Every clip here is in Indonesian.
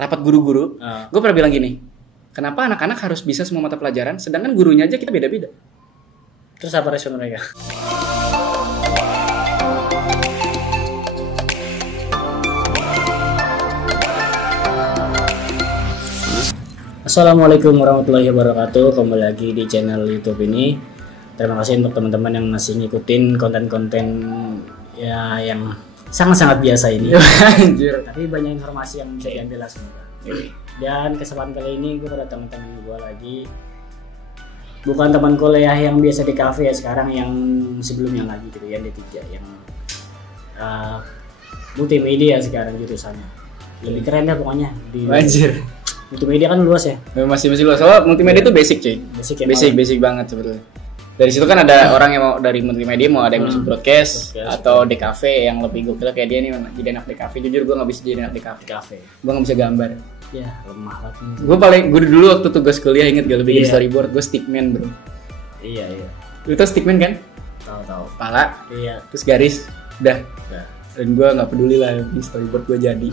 rapat guru-guru, gue pernah bilang gini, kenapa anak-anak harus bisa semua mata pelajaran, sedangkan gurunya aja kita beda-beda. Terus apa respon mereka? Assalamualaikum warahmatullahi wabarakatuh. Kembali lagi di channel YouTube ini. Terima kasih untuk teman-teman yang masih ngikutin konten-konten ya yang sangat-sangat biasa ini. Anjir. Tapi banyak informasi yang bisa diambil lah semoga. Dan kesempatan kali ini gue pada teman-teman gue lagi. Bukan teman kuliah yang biasa di kafe ya, sekarang yang sebelumnya lagi gitu ya, D3 yang multimedia sekarang jurusannya. Lebih keren dah pokoknya di Anjir. Multimedia kan luas ya. Masih luas. Soalnya multimedia itu basic cuy. Basic banget sebetulnya. Dari situ kan ada orang yang mau dari multimedia, mau ada yang masuk broadcast atau DKV yang lebih gokil kayak dia nih jadi anak DKV. Jujur gue nggak bisa jadi anak DKV. Gue nggak bisa gambar. Ya lemah banget. Gue dulu waktu tugas kuliah inget gak bikin storyboard, gue stickman bro. Iya. Lu tau stickman kan? Tahu. Pala. Iya. Terus garis. Udah. Dan gue nggak peduli lah bikin storyboard gue jadi.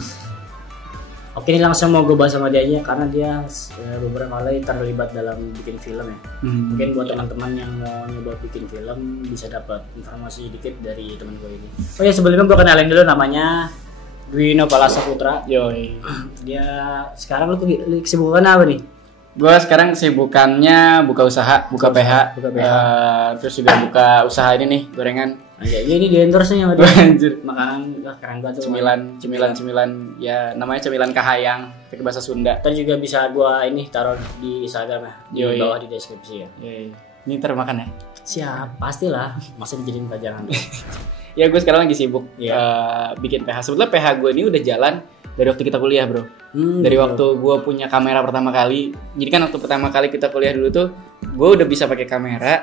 Oke, ini langsung mau gue bahas sama dia aja karena dia beberapa kali terlibat dalam bikin film ya. Mungkin buat teman-teman yang mau nyoba bikin film bisa dapat informasi dikit dari teman gue ini. Oh ya, sebelumnya gue kenalin dulu, namanya Dwino Palasaputra. Yoi. Dia sekarang lu kesibukan apa nih? Gue sekarang kesibukannya buka usaha, buka PH. Terus juga buka usaha ini nih, gorengan. Anjay, ini di endorse nya sama dia. Anjir. Makanan keren banget tuh. Cemilan ya, namanya cemilan Kahayang pakai bahasa Sunda. Ntar juga bisa gua ini taruh di Instagram ya, di bawah di deskripsi ya. Ini ntar makan ya? Siap, pastilah. Masa dijadiin pajangan. Ya gue sekarang lagi sibuk bikin PH. Sebetulnya PH gue ini udah jalan dari waktu kita kuliah bro. Dari waktu gue punya kamera pertama kali. Jadi kan waktu pertama kali kita kuliah dulu tuh gue udah bisa pakai kamera,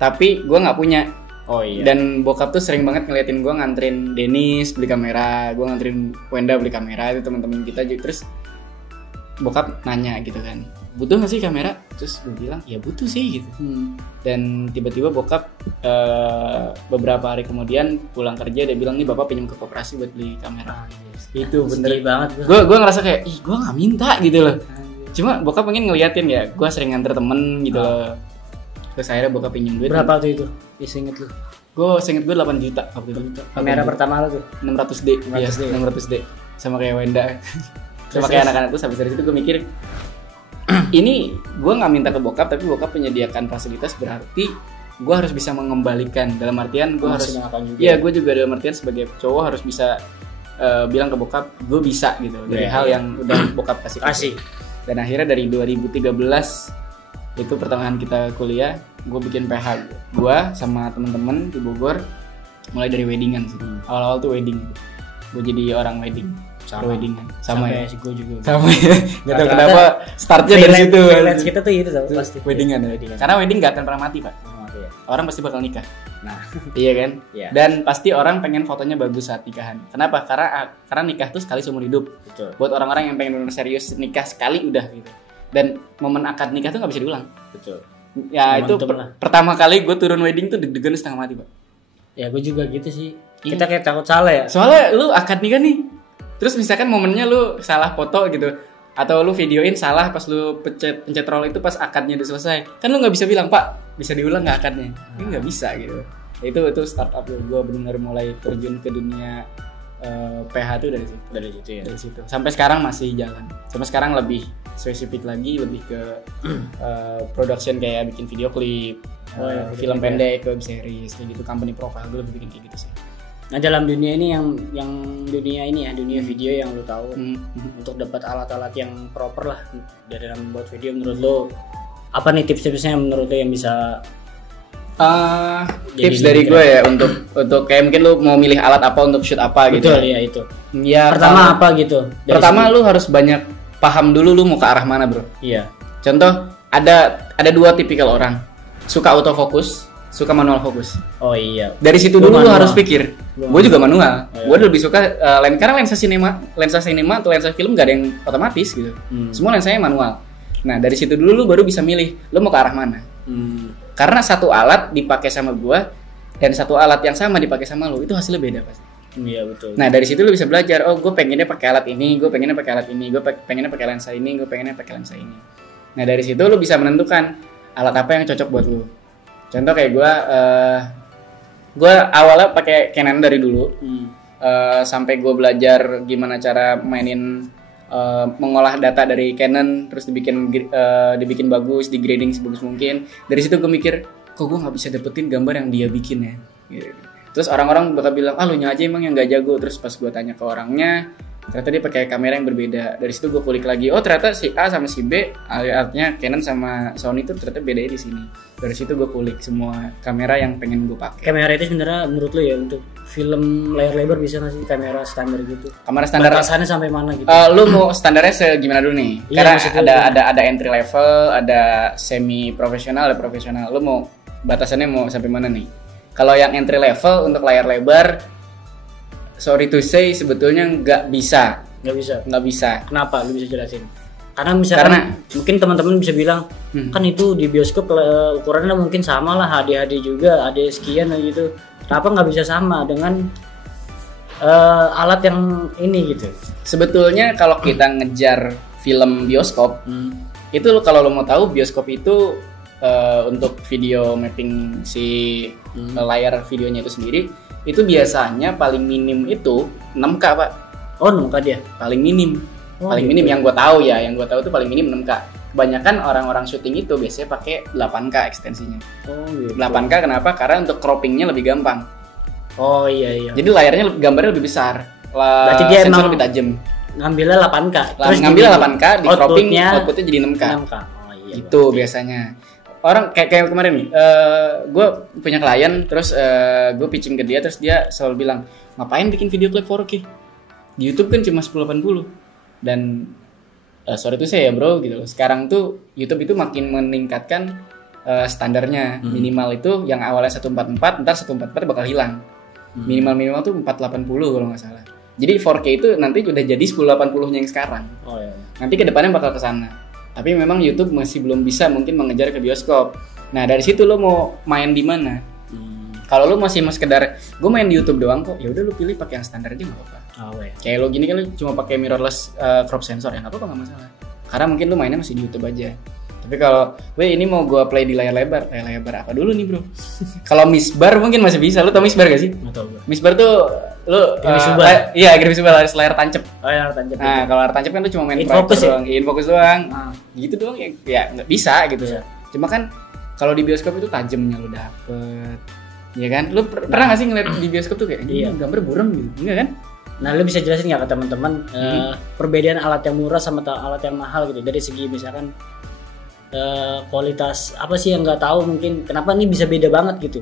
tapi gue nggak punya. Oh iya. Dan bokap tuh sering banget ngeliatin gue nganterin Dennis beli kamera, gue nganterin Wenda beli kamera, itu teman-teman kita. Terus bokap nanya gitu kan, butuh nggak sih kamera? Terus gue bilang ya butuh sih gitu. Dan tiba-tiba bokap beberapa hari kemudian pulang kerja dia bilang nih bapak pinjam ke koperasi buat beli kamera. Itu bener banget. Gue ngerasa kayak ih gue nggak minta gitu loh. Cuma bokap pengen ngeliatin ya, gue sering nganter temen gitu loh. Terus akhirnya bokap pinjam duit. Berapa tuh itu? Inget lu? Gue inget gue 8 juta waktu itu. Kamera pertama lu tuh? 600D. Iya, 600D. Sama kayak Wenda. Sama kayak anak-anak tuh. Habis dari situ gue mikir ini gue nggak minta ke bokap, tapi bokap menyediakan fasilitas, berarti gue harus bisa mengembalikan. Dalam artian gue harus, iya gue juga dalam artian sebagai cowok harus bisa bilang ke bokap gue bisa gitu dari hal yang udah bokap kasih. Dan akhirnya dari 2013 itu pertengahan kita kuliah, gue bikin PH gue sama temen-temen di Bogor, mulai dari weddingan sih. Awal-awal tuh wedding, gue jadi orang wedding. Sama ya, gue juga. Sama ya. Gak tau kenapa startnya dari situ. Freelance kita tuh itu sama pasti. Weddingan. Karena wedding gak akan pernah mati pak. Orang pasti bakal nikah. Nah, iya kan? Yeah. Dan pasti orang pengen fotonya bagus saat nikahan. Kenapa? Karena nikah tuh sekali seumur hidup. Betul. Buat orang-orang yang pengen benar serius nikah sekali udah gitu. Dan momen akad nikah tuh nggak bisa diulang. Betul. Ya momentum itu pertama kali gue turun wedding tuh deg-degan setengah mati pak. Ya gue juga gitu sih. Kita kayak takut salah ya. Soalnya lu akad nikah nih. Terus misalkan momennya lu salah foto gitu, atau lu videoin salah pas lu pencet roll itu pas akadnya udah selesai, kan lu nggak bisa bilang pak bisa diulang nggak akadnya. Ini nggak bisa gitu. Itu startup gue benar-benar mulai terjun ke dunia PH tuh dari situ ya. Dari situ sampai sekarang masih jalan. Sampai sekarang lebih spesifik lagi, lebih ke production kayak bikin video klip, film pendek, web series kayak gitu, company profile gue lebih bikin kayak gitu sih. Nah dalam dunia ini yang dunia ini ya, dunia video yang lu tahu, untuk dapat alat-alat yang proper lah dari dalam membuat video, menurut lo apa nih tips-tipsnya menurut lo yang bisa tips dari gue ya untuk kayak mungkin lu mau milih alat apa untuk shoot apa gitu. Betul ya itu. Ya, pertama apa gitu? Pertama lu harus banyak paham dulu lu mau ke arah mana bro. Iya. Contoh ada dua tipikal orang, suka autofocus, suka manual fokus. Oh iya. Dari situ dulu lu harus pikir. Gue juga manual. Gue lebih suka karena lensa sinema atau lensa film gak ada yang otomatis gitu. Semua lensanya manual. Nah dari situ dulu lu baru bisa milih lu mau ke arah mana. Karena satu alat dipakai sama gue dan satu alat yang sama dipakai sama lu itu hasilnya beda pasti. Iya betul. Nah dari situ lu bisa belajar, oh gue pengennya pakai alat ini, gue pengennya pakai alat ini, gue pengennya pakai lensa ini, gue pengennya pakai lensa ini. Nah dari situ lu bisa menentukan alat apa yang cocok buat lu. Contoh kayak gue awalnya pakai Canon dari dulu, sampai gue belajar gimana cara mainin mengolah data dari Canon, terus dibikin bagus, di grading sebagus mungkin. Dari situ gue mikir, kok gue nggak bisa dapetin gambar yang dia bikin ya. Gitu. Terus orang-orang bakal bilang, lu nya aja emang yang gak jago. Terus pas gue tanya ke orangnya, ternyata dia pakai kamera yang berbeda. Dari situ gue kulik lagi, oh ternyata si A sama si B, artinya Canon sama Sony itu ternyata bedanya di sini. Dari situ gue kulik semua kamera yang pengen gue pakai. Kamera itu sebenarnya menurut lo ya untuk film layar lebar bisa nggak sih kamera standar gitu? Kamera standar batasannya sampai mana gitu? Lu mau standarnya segimana dulu nih? Iya, karena ada entry level, ada semi profesional, ada profesional. Lu mau batasannya mau sampai mana nih? Kalau yang entry level untuk layar lebar, sorry to say sebetulnya nggak bisa. Nggak bisa. Kenapa? Lu bisa jelasin? Karena misalkan mungkin teman-teman bisa bilang, kan itu di bioskop ukurannya mungkin sama lah, HD juga, ada sekian gitu. Kenapa nggak bisa sama dengan alat yang ini gitu? Sebetulnya kalau kita ngejar film bioskop, itu kalau lo mau tahu bioskop itu untuk video mapping si layar videonya itu sendiri, itu biasanya paling minim itu 6K Pak. Oh 6K dia? Paling minim. Paling minim yang gue tahu itu paling minim 6K. Kebanyakan orang-orang syuting itu biasanya pakai 8K ekstensinya. Oh gitu. 8K kenapa? Karena untuk croppingnya lebih gampang. Oh iya. Jadi layarnya gambarnya lebih besar. Berarti dia sensor emang lebih tajam. Ngambilnya 8K. Terus ngambilnya 8K, di cropping outputnya jadi 6K. Oh iya. Itu biasanya. Orang kayak kemarin nih, gue punya klien, terus gue pitching ke dia, terus dia selalu bilang, ngapain bikin video klip 4K? Di YouTube kan cuma 1080. Dan sorry tuh saya ya bro, gitu loh. Sekarang tuh YouTube itu makin meningkatkan standarnya. Minimal itu yang awalnya 144, ntar 144 bakal hilang. Minimal tuh 480 kalau nggak salah. Jadi 4K itu nanti udah jadi 1080-nya yang sekarang. Oh iya. Nanti kedepannya bakal ke sana. Tapi memang YouTube masih belum bisa mungkin mengejar ke bioskop. Nah dari situ lo mau main di mana? Kalau lo masih mau sekedar gue main di YouTube doang kok, ya udah lo pilih pakai yang standar aja nggak apa-apa. Oh iya. Kayak lo gini kan lo cuma pakai mirrorless crop sensor ya nggak apa-apa, nggak masalah. Karena mungkin lo mainnya masih di YouTube aja. Tapi kalau ini mau gue play di layar lebar apa dulu nih bro? Kalau misbar mungkin masih bisa. Lo tau misbar gak sih? Nggak tahu gue. Misbar tuh lo iya grafis ubah layar tancap. Oh layar tancap. Nah kalau layar tancap kan lo cuma main fokus doang, fokus doang. Gitu doang ya nggak bisa gitu. Bisa. Cuma kan kalau di bioskop itu tajamnya lo dapet. Ya kan? Lo pernah nggak sih ngeliat di bioskop tuh kayak gambar burem gitu? Enggak kan? Nah, lu bisa jelasin nggak ke teman-teman perbedaan alat yang murah sama alat yang mahal gitu dari segi misalkan kualitas apa sih yang nggak tahu mungkin kenapa ini bisa beda banget gitu?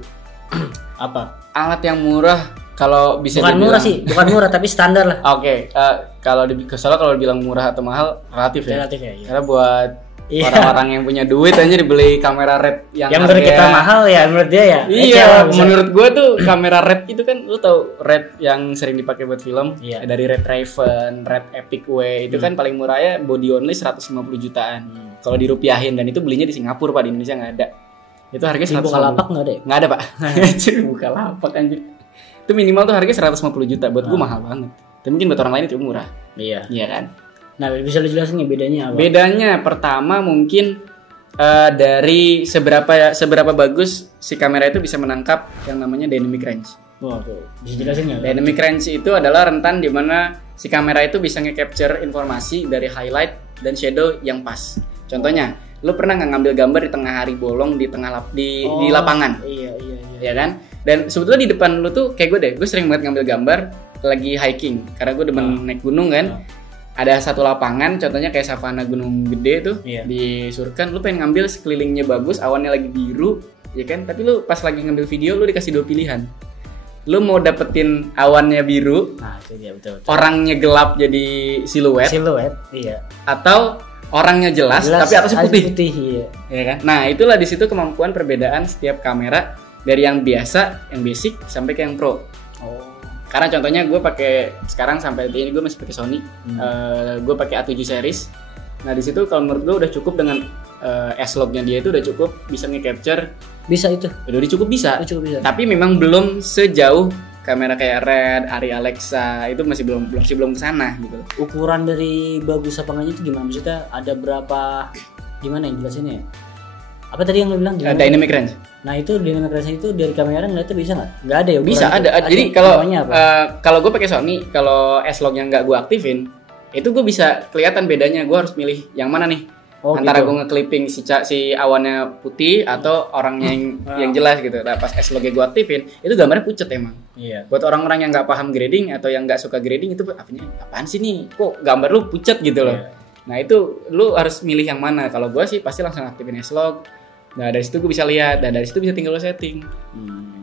Apa? Alat yang murah kalau bisa bukan murah sih, bukan murah tapi standar lah. Oke, kalau dibilang murah atau mahal relatif ya. Relatif ya. Iya. Karena buat orang-orang yang punya duit aja dibeli kamera red yang menurut kita mahal ya menurut dia ya. Iya, menurut gue tuh kamera red itu kan lu tahu red yang sering dipakai buat film dari Red Raven, Red Epic Way itu kan paling murahnya body only 150 jutaan. Kalau dirupiahin dan itu belinya di Singapura Pak, di Indonesia nggak ada. Itu harganya 150. Bukalapak nggak ada? Nggak ada Pak. Bukalapak anjir. Itu minimal tuh harganya 150 juta. Buat gue mahal banget. Tapi mungkin buat orang lain itu murah. Iya. Iya kan? Nah bisa dijelasin nggak bedanya apa? Bedanya pertama mungkin dari seberapa bagus si kamera itu bisa menangkap yang namanya dynamic range. Wah tuh bisa jelasin nggak? Dynamic range itu adalah rentan di mana si kamera itu bisa nge-capture informasi dari highlight dan shadow yang pas. Contohnya, lu pernah nggak ngambil gambar di tengah hari bolong di lapangan? Iya kan? Dan sebetulnya di depan lu tuh kayak gue sering banget ngambil gambar lagi hiking karena gue demen naik gunung kan. Ada satu lapangan, contohnya kayak savana gunung gede tuh di Surken, lu pengen ngambil sekelilingnya bagus, awannya lagi biru, ya kan? Tapi lu pas lagi ngambil video lu dikasih 2 pilihan. Lu mau dapetin awannya biru, itu dia betul. Orangnya gelap jadi siluet, iya. Atau orangnya jelas tapi atasnya putih, iya. Ya kan? Nah, itulah di situ kemampuan perbedaan setiap kamera dari yang biasa, yang basic sampai ke yang pro. Karena contohnya gue pakai sekarang sampai ini gue masih pakai Sony, gue pakai A7 series. Nah di situ kalau menurut gue udah cukup dengan S-Log-nya dia itu udah cukup bisa nge-capture. Bisa itu? Udah cukup bisa. Tapi memang belum sejauh kamera kayak Red, Arri Alexa itu masih belum kesana gitu. Ukuran dari bagus apa enggaknya itu gimana? Maksudnya ada berapa, gimana yang jelasinnya ya? Apa tadi yang lo bilang? Dynamic range. Nah itu dynamic range itu dari kamera ngeliatnya bisa nggak? Nggak ada ya? Bisa, ada. Jadi kalau gue pakai Sony, kalau S-Log yang nggak gue aktifin, itu gue bisa kelihatan bedanya. Gue harus milih yang mana nih. Antara gue nge-clipping si awannya putih atau orangnya yang jelas gitu. Nah, pas S-Log gue aktifin, itu gambarnya pucet emang. Iya. Buat orang-orang yang nggak paham grading atau yang nggak suka grading itu apaan sih nih? Kok gambar lu pucet gitu loh. Iya. Nah itu lu harus milih yang mana. Kalau gue sih pasti langsung aktifin S-Log. Nah dari situ gue bisa lihat. Dan dari situ bisa tinggal lu setting.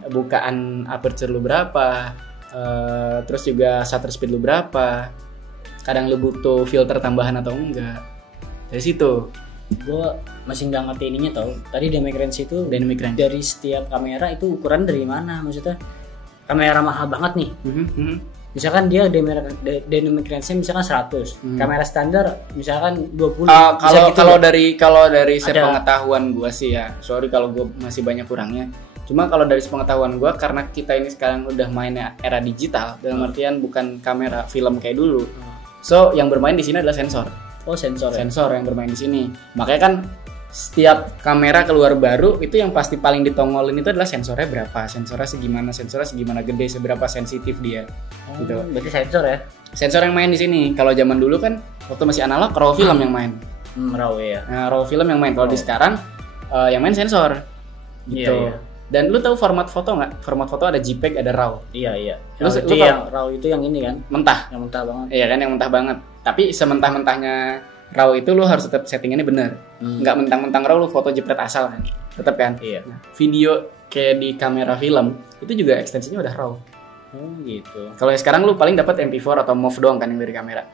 Bukaan aperture lu berapa. Terus juga shutter speed lu berapa. Kadang lu butuh filter tambahan atau enggak. Dari situ gue masih nggak ngerti ininya tau. Tadi dynamic range itu dari setiap kamera itu ukuran dari mana? Maksudnya kamera mahal banget nih. Misalkan dia dynamic range-nya misalkan 100. Kamera standar misalkan 20. Kalau dari sepengetahuan gue sih ya. Sorry kalau gue masih banyak kurangnya. Cuma kalau dari sepengetahuan gue, karena kita ini sekarang udah mainnya era digital, dalam artian bukan kamera film kayak dulu. So yang bermain di sini adalah sensor. Sensor yang bermain di sini. Makanya kan setiap kamera keluar baru itu yang pasti paling ditongolin itu adalah sensornya berapa, sensornya segimana gede, seberapa sensitif dia. Gitu. Berarti sensor ya? Sensor yang main di sini. Kalau zaman dulu kan waktu masih analog raw film yang main. Raw ya. Nah, raw film yang main. Kalau di sekarang yang main sensor. Gitu. Iya. Dan lu tahu format foto nggak? Format foto ada JPEG, ada RAW. Iya. Lu yang RAW itu yang ini kan? Mentah. Yang mentah banget. Iya kan, yang mentah banget. Tapi sementah-mentahnya RAW itu lu harus tetap settingannya bener. Nggak mentang-mentang RAW lu foto jepret asal kan? Tetap kan? Iya. Nah, video kayak di kamera film itu juga ekstensinya udah RAW. Gitu. Kalau sekarang lu paling dapat MP4 atau MOV doang kan yang dari kamera.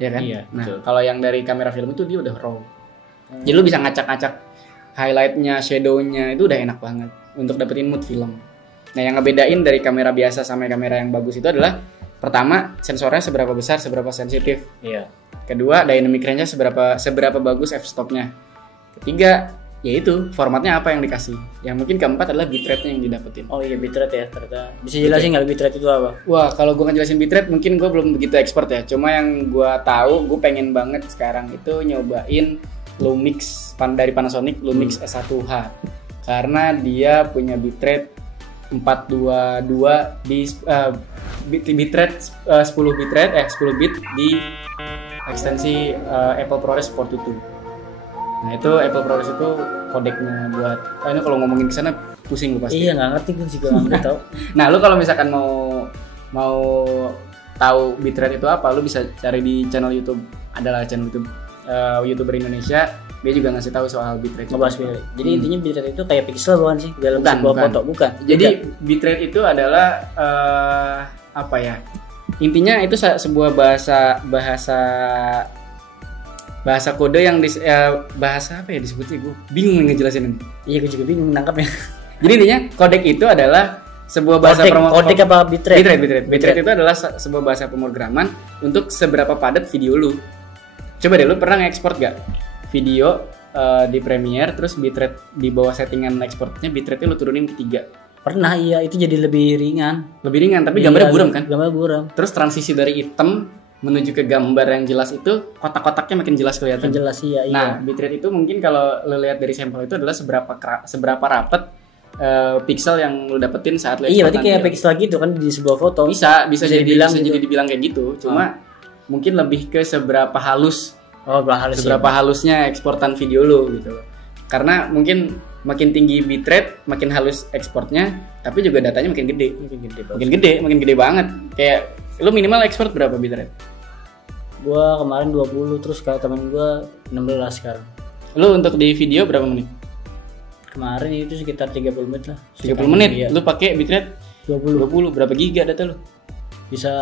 Iya kan? Iya. Nah, kalau yang dari kamera film itu dia udah RAW. Jadi lu bisa ngacak-ngacak highlightnya, shadownya itu udah enak banget untuk dapetin mood film. Nah yang ngebedain dari kamera biasa sama kamera yang bagus itu adalah pertama sensornya seberapa besar, seberapa sensitif. Iya. Kedua dynamic range-nya seberapa bagus f-stop-nya. Ketiga yaitu formatnya apa yang dikasih. Yang mungkin keempat adalah bitrate-nya yang didapetin. Oh iya bitrate ya ternyata. Bisa jelasin nggak bitrate itu apa? Wah kalau gue ngejelasin bitrate mungkin gue belum begitu expert ya. Cuma yang gue tahu, gue pengen banget sekarang itu nyobain Lumix dari Panasonic Lumix S1H karena dia punya bitrate 422 di bitrate 10 bit di ekstensi Apple ProRes 422. Nah itu Apple ProRes itu kodeknya buat ini kalau ngomongin ke sana pusing lu pasti. Iya nggak ngerti, gue juga nggak tahu. Nah lu kalau misalkan mau tahu bitrate itu apa, lu bisa cari di channel YouTube. Adalah channel YouTube YouTuber Indonesia, dia juga ngasih tahu soal bitrate. Jadi intinya bitrate itu kayak pixel bukan sih dalam sebuah foto? Bukan. Jadi bitrate itu adalah apa ya? Intinya itu sebuah bahasa kode yang bahasa apa ya disebutnya, gue bingung ngejelasin. Iya gue juga bingung nangkapnya. Jadi intinya kodek itu adalah sebuah bahasa kodek apa bitrate? Bitrate itu adalah sebuah bahasa pemrograman untuk seberapa padat video lu. Coba deh, lu pernah nge-export gak video di Premiere terus bitrate di bawah settingan exportnya bitrate-nya lu turunin ke 3? Pernah, iya, itu jadi lebih ringan, tapi gambarnya buram kan? Gambar buram. Terus transisi dari hitam menuju ke gambar yang jelas itu kotak-kotaknya makin jelas kelihatan. Jelas iya. Nah, bitrate itu mungkin kalau lu lihat dari sampel itu adalah seberapa rapat pixel yang lu dapetin saat lu ekspor. Iya, berarti kayak pixel gitu kan di sebuah foto. Bisa jadi dibilang kayak gitu. Cuma mungkin lebih ke seberapa halus. Seberapa halusnya eksportan video lu gitu loh. Karena mungkin makin tinggi bitrate, makin halus ekspornya, tapi juga datanya makin gede banget. Kayak lu minimal ekspor berapa bitrate? Gua kemarin 20, terus kayak temen gua 16 sekarang. Lu untuk di video berapa menit? Kemarin itu sekitar 30 menit lah. 30 menit? Iya. Lu pakai bitrate 20. Berapa giga data lu? Bisa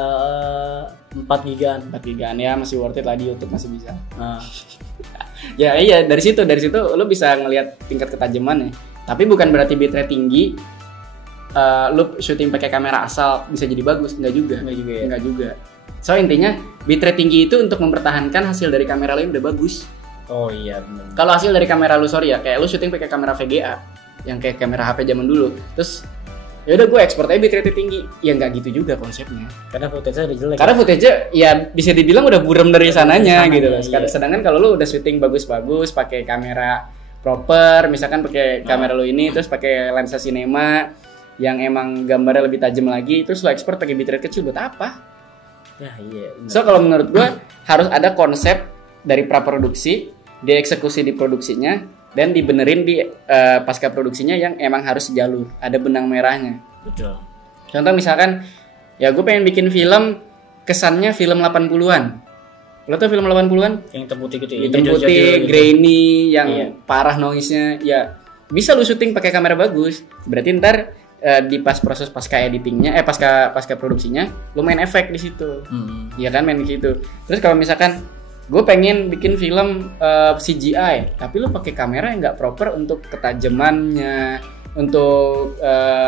4 gigaan ya, masih worth it lah, di YouTube masih bisa. Ya iya, dari situ lo bisa ngelihat tingkat ketajamannya. Tapi bukan berarti bitrate tinggi lo syuting pakai kamera asal bisa jadi bagus, enggak juga. So intinya bitrate tinggi itu untuk mempertahankan hasil dari kamera lo yang udah bagus. Oh iya benar. Kalau hasil dari kamera lo kayak lo syuting pakai kamera VGA yang kayak kamera HP zaman dulu, terus ya udah gue ekspor aja bitrate tinggi. Ya nggak gitu juga konsepnya. Karena footage-nya udah jelek. Karena footage-nya ya bisa dibilang udah buram dari sananya gitu loh. Iya. Sedangkan kalau lu udah syuting bagus-bagus pakai kamera proper, misalkan pakai kamera lu ini terus pakai lensa sinema yang emang gambarnya lebih tajam lagi, terus lu ekspor pakai bitrate kecil buat apa? Ya iya. Bener. So kalau menurut gue harus ada konsep dari praproduksi, dieksekusi di produksinya, dan dibenerin di pasca produksinya yang emang harus sejalur, ada benang merahnya. Betul. Contoh misalkan, ya gue pengen bikin film kesannya film 80-an. Lo tau film 80-an? Yang hitam putih gitu ya. Hitam putih, grainy, yang Iya. parah noise-nya. Ya bisa lu syuting pakai kamera bagus. Berarti ntar di proses pasca editingnya, pasca produksinya, lu main efek di situ. Iya kan, main di situ. Terus kalau misalkan gue pengen bikin film CGI, tapi lu pakai kamera yang nggak proper untuk ketajamannya, untuk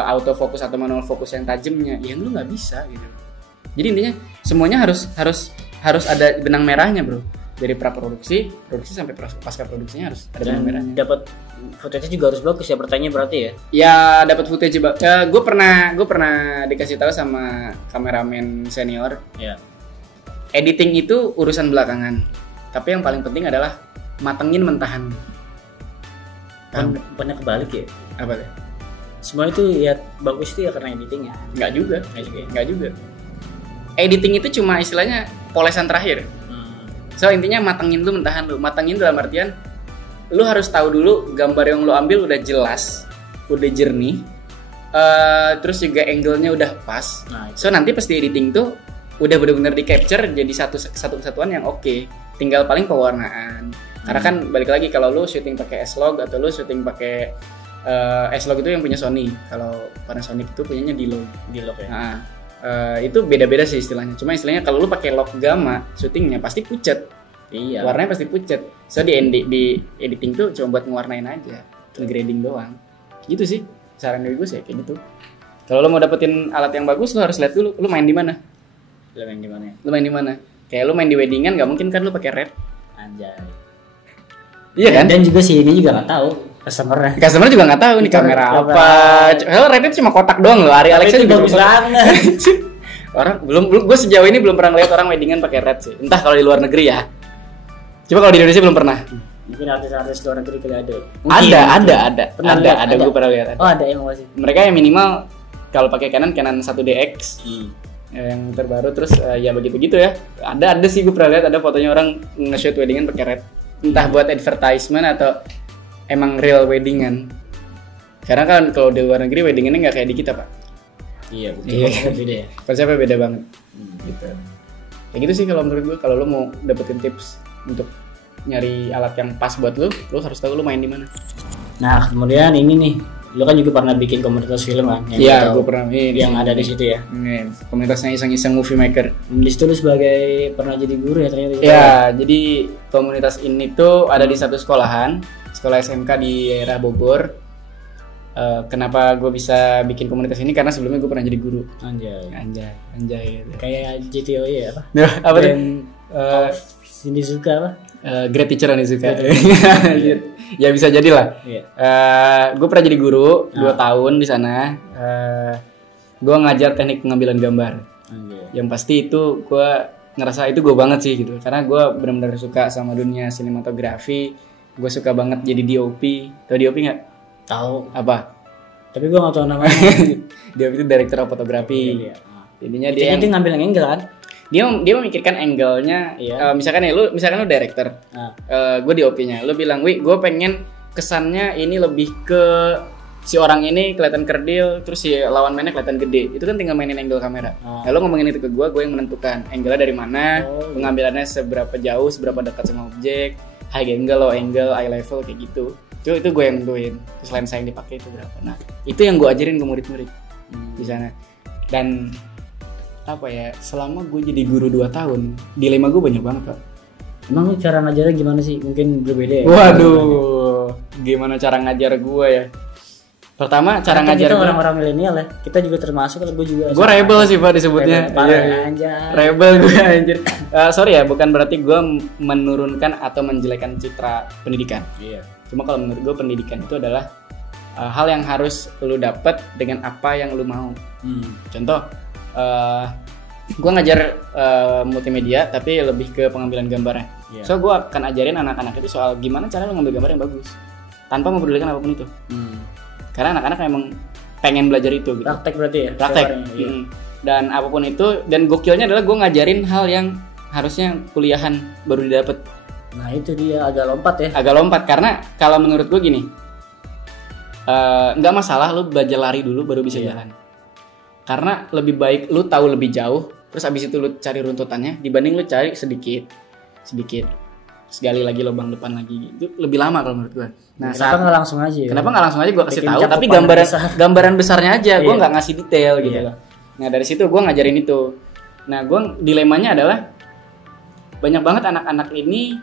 autofocus atau manual focus yang tajamnya, ya lu nggak bisa gitu. Jadi intinya semuanya harus ada benang merahnya, bro. Dari praproduksi, produksi sampai pasca produksinya harus ada benang merahnya. Dapat footage juga harus bagus ya, pertanyaan berarti ya. Ya dapat footage gue pernah dikasih tahu sama kameramen senior. Ya. Editing itu urusan belakangan. Tapi yang paling penting adalah matengin mentahan. Pernah kebalik ya? Apa tuh? Semua itu ya bagus itu ya karena editingnya. Enggak juga. Editing itu cuma istilahnya polesan terakhir. So intinya matengin tuh mentahan lu. Matengin dalam artian lu harus tahu dulu gambar yang lu ambil udah jelas, udah jernih, terus juga angle-nya udah pas. So nanti pas di editing tuh udah benar-benar di capture jadi satu kesatuan yang oke. Tinggal paling pewarnaan. Karena kan balik lagi kalau lu syuting pakai S-Log atau lu syuting pakai S-Log itu yang punya Sony. Kalau Panasonic itu punyanya D-Log. D-Log ya. Nah, itu beda-beda sih istilahnya. Cuma istilahnya kalau lu pakai log gamma syutingnya pasti pucet. Iya. Warnanya pasti pucet. So di editing tuh cuma buat ngewarnain aja, ngegrading doang. Gitu sih. Saran dari gue sih kayak gitu. Kalau lu mau dapetin alat yang bagus, lu harus lihat dulu lu main di mana. Lu main di mana? Lu main di mana? Kayak lu main di weddingan nggak mungkin kan lu pakai red. Anjay. Iya kan? Dan juga si ini juga nggak tahu customer juga nggak tahu nih kamera apa. Kalau red itu cuma kotak doang loh. Ari Alexa juga bagus banget. Orang gue sejauh ini belum pernah ngeliat orang weddingan pakai red sih. Entah kalau di luar negeri ya. Coba kalau di Indonesia belum pernah. Mungkin artis-artis luar negeri kali ada. Ada. Ada. Gue pernah lihat. Oh ada yang masih. Mereka yang minimal kalau pakai Canon 1DX yang terbaru terus ya begitu ya. Ada sih gue pernah lihat ada fotonya orang nge-shoot weddingan pakai red. Entah buat advertisement atau emang real weddingan. Karena kan kalau di luar negeri weddingannya nggak kayak di kita, Pak. Iya, betul. Beda ya. Konsepnya beda banget. Gitu. Ya gitu sih kalau menurut gue, kalau lo mau dapetin tips untuk nyari alat yang pas buat lo harus tahu lo main di mana. Nah, kemudian ini nih, lo kan juga pernah bikin komunitas film kan? Iya, gue pernah. Yang ada di situ ya. Komunitasnya iseng-iseng movie maker. Di situ lo sebagai pernah jadi guru ya ternyata. Iya, jadi komunitas ini tuh ada di satu sekolah SMK di daerah Bogor. Kenapa gue bisa bikin komunitas ini? Karena sebelumnya gue pernah jadi guru. Anjay gitu. Kayak GTO ya apa? Apa tuh? Shinizuka apa? Great Teacher Onizuka. Ya bisa jadi lah. Iya. Gue pernah jadi guru 2 tahun di sana. Gue ngajar teknik pengambilan gambar. Yang pasti itu gue ngerasa itu gue banget sih gitu. Karena gue benar-benar suka sama dunia sinematografi. Gue suka banget jadi DOP. Tahu DOP nggak? Tahu. Apa? Tapi gue nggak tahu namanya. DOP itu director of photography. Intinya dia ngambil angle kan? Dia memikirkan angle-nya. Misalkan lu director. Gue DOP-nya. Lu bilang, "Wi, gue pengen kesannya ini lebih ke si orang ini kelihatan kerdil, terus si lawan mainnya kelihatan gede." Itu kan tinggal mainin angle kamera. Lu ngomongin itu ke gue yang menentukan angle-nya dari mana, pengambilannya seberapa jauh, seberapa dekat sama objek, high angle, low angle, eye level kayak gitu. Itu gue yang nentuin. Terus lensa yang dipakai itu berapa. Nah, itu yang gue ajarin ke murid-murid di sana. Dan apa ya, selama gue jadi guru 2 tahun, dilema gue banyak banget, Pak. Emang cara ngajarnya gimana sih? Mungkin berbeda ya? Waduh, gimana cara ngajar gue ya? Pertama, cara ngajar kita gue, orang-orang milenial ya. Kita juga termasuk, gue juga. Gue rebel sih, Pak, disebutnya. Rebel gue anjir. Sorry ya, bukan berarti gue menurunkan atau menjelekan citra pendidikan. Iya. Cuma kalau menurut gue pendidikan itu adalah hal yang harus lu dapat dengan apa yang lu mau. Contoh, gue ngajar multimedia tapi lebih ke pengambilan gambarnya. So gue akan ajarin anak-anak itu soal gimana cara lu ngambil gambar yang bagus tanpa mempedulikan apapun itu. Karena anak-anak memang pengen belajar itu gitu. Praktek berarti ya? Praktek. Dan apapun itu, dan gokilnya adalah gue ngajarin hal yang harusnya kuliahan baru didapat. Nah itu dia, agak lompat ya? Agak lompat, karena kalau menurut gue gini, nggak masalah lu belajar lari dulu baru bisa jalan. Karena lebih baik lu tahu lebih jauh, terus abis itu lu cari runtutannya, dibanding lu cari sedikit, sekali lagi lubang depan lagi, itu lebih lama kalau menurut gue. Nah, kenapa nggak langsung aja? Kenapa nggak langsung aja gue kasih tahu, tapi gambaran besarnya aja, gue nggak ngasih detail gitu loh. Nah dari situ gue ngajarin itu. Nah gue dilemanya adalah banyak banget anak-anak ini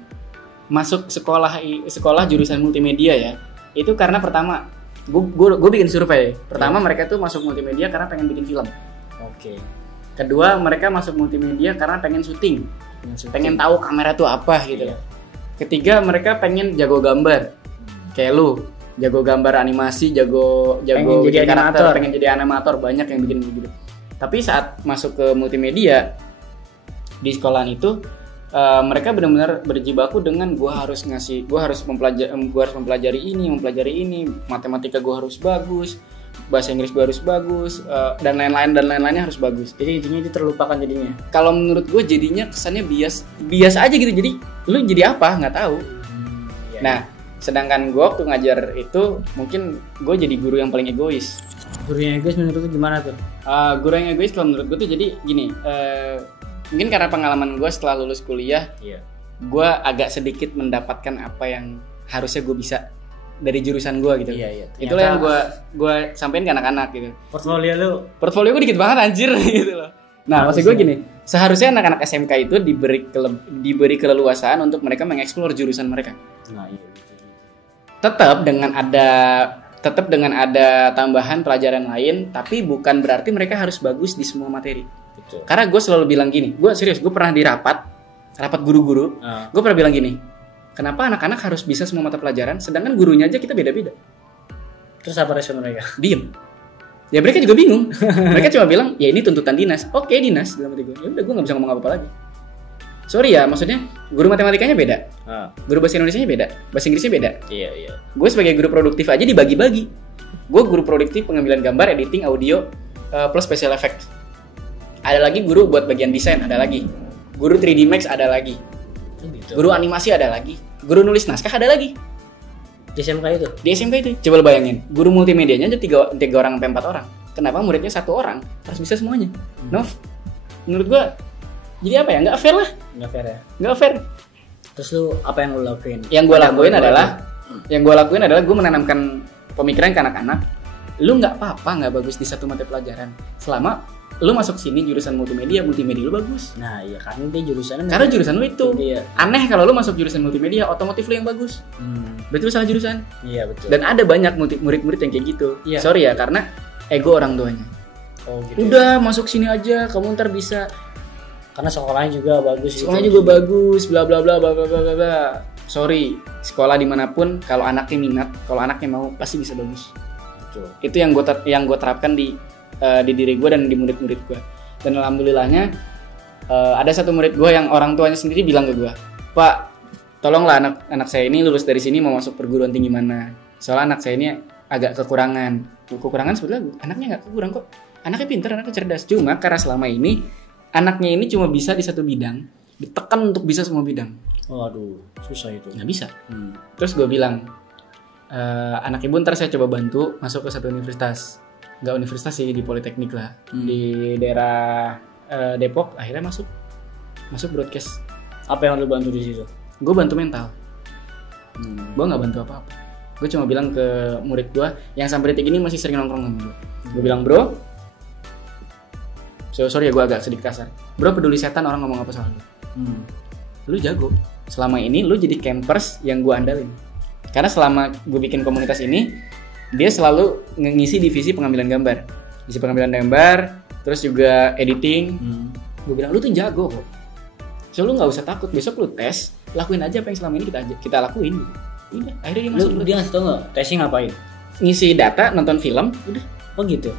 masuk sekolah jurusan multimedia ya. Itu karena pertama gue bikin survei. Pertama mereka tuh masuk multimedia karena pengen bikin film. Oke. Kedua mereka masuk multimedia karena pengen syuting. Pengen tahu kamera tuh apa gitu. Ketiga mereka pengen jago gambar. Kayak lu, jago gambar animasi, jago jadi karakter, pengen jadi animator, banyak yang bikin gitu. Tapi saat masuk ke multimedia di sekolahan itu mereka benar-benar berjibaku dengan gue harus mempelajari ini, matematika gue harus bagus, bahasa Inggris gue harus bagus, dan lain-lainnya harus bagus. Jadi intinya itu terlupakan jadinya. Kalau menurut gue jadinya kesannya bias aja gitu. Jadi lu jadi apa nggak tahu. Nah sedangkan gue waktu ngajar itu mungkin gue jadi guru yang paling egois. Guru yang egois menurut lu gimana tuh? Guru yang egois kalau menurut gue tuh jadi gini, mungkin karena pengalaman gue setelah lulus kuliah, gue agak sedikit mendapatkan apa yang harusnya gue bisa dari jurusan gue gitu. Itulah yang gue sampein ke anak-anak gitu. Portfolio gue dikit banget anjir gitu loh. Nah maksud gue gini, seharusnya anak-anak SMK itu diberi keleluasaan untuk mereka mengeksplor jurusan mereka. Nah iya. Tetap dengan ada tambahan pelajaran lain, tapi bukan berarti mereka harus bagus di semua materi. Betul. Karena gue selalu bilang gini, gue serius, gue pernah di rapat guru-guru, gue pernah bilang gini, kenapa anak-anak harus bisa semua mata pelajaran, sedangkan gurunya aja kita beda-beda. Terus apa respon mereka? Diem. Ya mereka juga bingung. Mereka cuma bilang, ya ini tuntutan dinas. Oke dinas, dalam hati gue. Ya udah gue nggak bisa ngomong apa-apa lagi. Sorry ya, maksudnya guru matematikanya beda, guru bahasa Indonesianya beda, bahasa Inggrisnya beda. Iya. Gue sebagai guru produktif aja dibagi-bagi. Gue guru produktif pengambilan gambar, editing, audio, plus special effect. Ada lagi guru buat bagian desain, ada lagi. Guru 3D Max ada lagi. Guru animasi ada lagi. Guru nulis naskah ada lagi. Di SMK itu? Di SMK itu. Coba lo bayangin, guru multimedianya aja 3 orang sampai 4 orang. Kenapa muridnya 1 orang harus bisa semuanya? Nov, menurut gue jadi apa ya? Nggak fair lah. Nggak fair ya? Nggak fair. Terus lu apa yang lu lakuin? Yang gue lakuin adalah gue menanamkan pemikiran ke anak-anak. Lu nggak apa-apa nggak bagus di satu mata pelajaran. Selama lu masuk sini jurusan multimedia lu bagus. Nah iya kan dia jurusannya. Karena jurusan lu itu. Iya. Aneh kalau lu masuk jurusan multimedia, otomotif lu yang bagus. Berarti lu salah jurusan. Iya betul. Dan ada banyak murid-murid yang kayak gitu. Iya. Sorry ya, karena ego orang tuanya. Oh gitu. Udah masuk sini aja, kamu ntar bisa. Karena sekolahnya juga bagus. Sekolahnya juga bagus, bla bla bla bla bla bla bla. Sorry, sekolah dimanapun kalau anaknya minat, kalau anaknya mau pasti bisa bagus. Betul. Itu yang gue terapkan di diri gue dan di murid-murid gue. Dan alhamdulillahnya ada satu murid gue yang orang tuanya sendiri bilang ke gue, Pak, tolonglah anak saya ini lulus dari sini mau masuk perguruan tinggi mana. Soalnya anak saya ini agak kekurangan sebetulnya anaknya nggak kurang kok. Anaknya pintar, anaknya cerdas. Cuma karena selama ini anaknya ini cuma bisa di satu bidang, ditekan untuk bisa semua bidang. Waduh, susah itu. Nggak bisa. Terus gue bilang, anak ibu ntar saya coba bantu masuk ke satu universitas. Nggak universitas sih, di Politeknik lah. Di daerah Depok, akhirnya masuk broadcast. Apa yang lu bantu di situ? Gue bantu mental. Gue nggak bantu apa-apa. Gue cuma bilang ke murid gue yang sampai detik ini masih sering nongkrong sama gue. Gue bilang, bro, sorry ya gue agak sedikit kasar. Bro, peduli setan orang ngomong apa soal lu. Lu jago. Selama ini lu jadi campers yang gue andalin. Karena selama gue bikin komunitas ini, dia selalu ngisi divisi pengambilan gambar. Divisi pengambilan gambar, terus juga editing. Gue bilang, lu tuh jago kok. So lu gak usah takut, besok lu tes, lakuin aja apa yang selama ini kita lakuin. Udah, akhirnya dia masuk. Dia ngasih tau gak, tesnya ngapain? ngisi data, nonton film, udah. Oh gitu.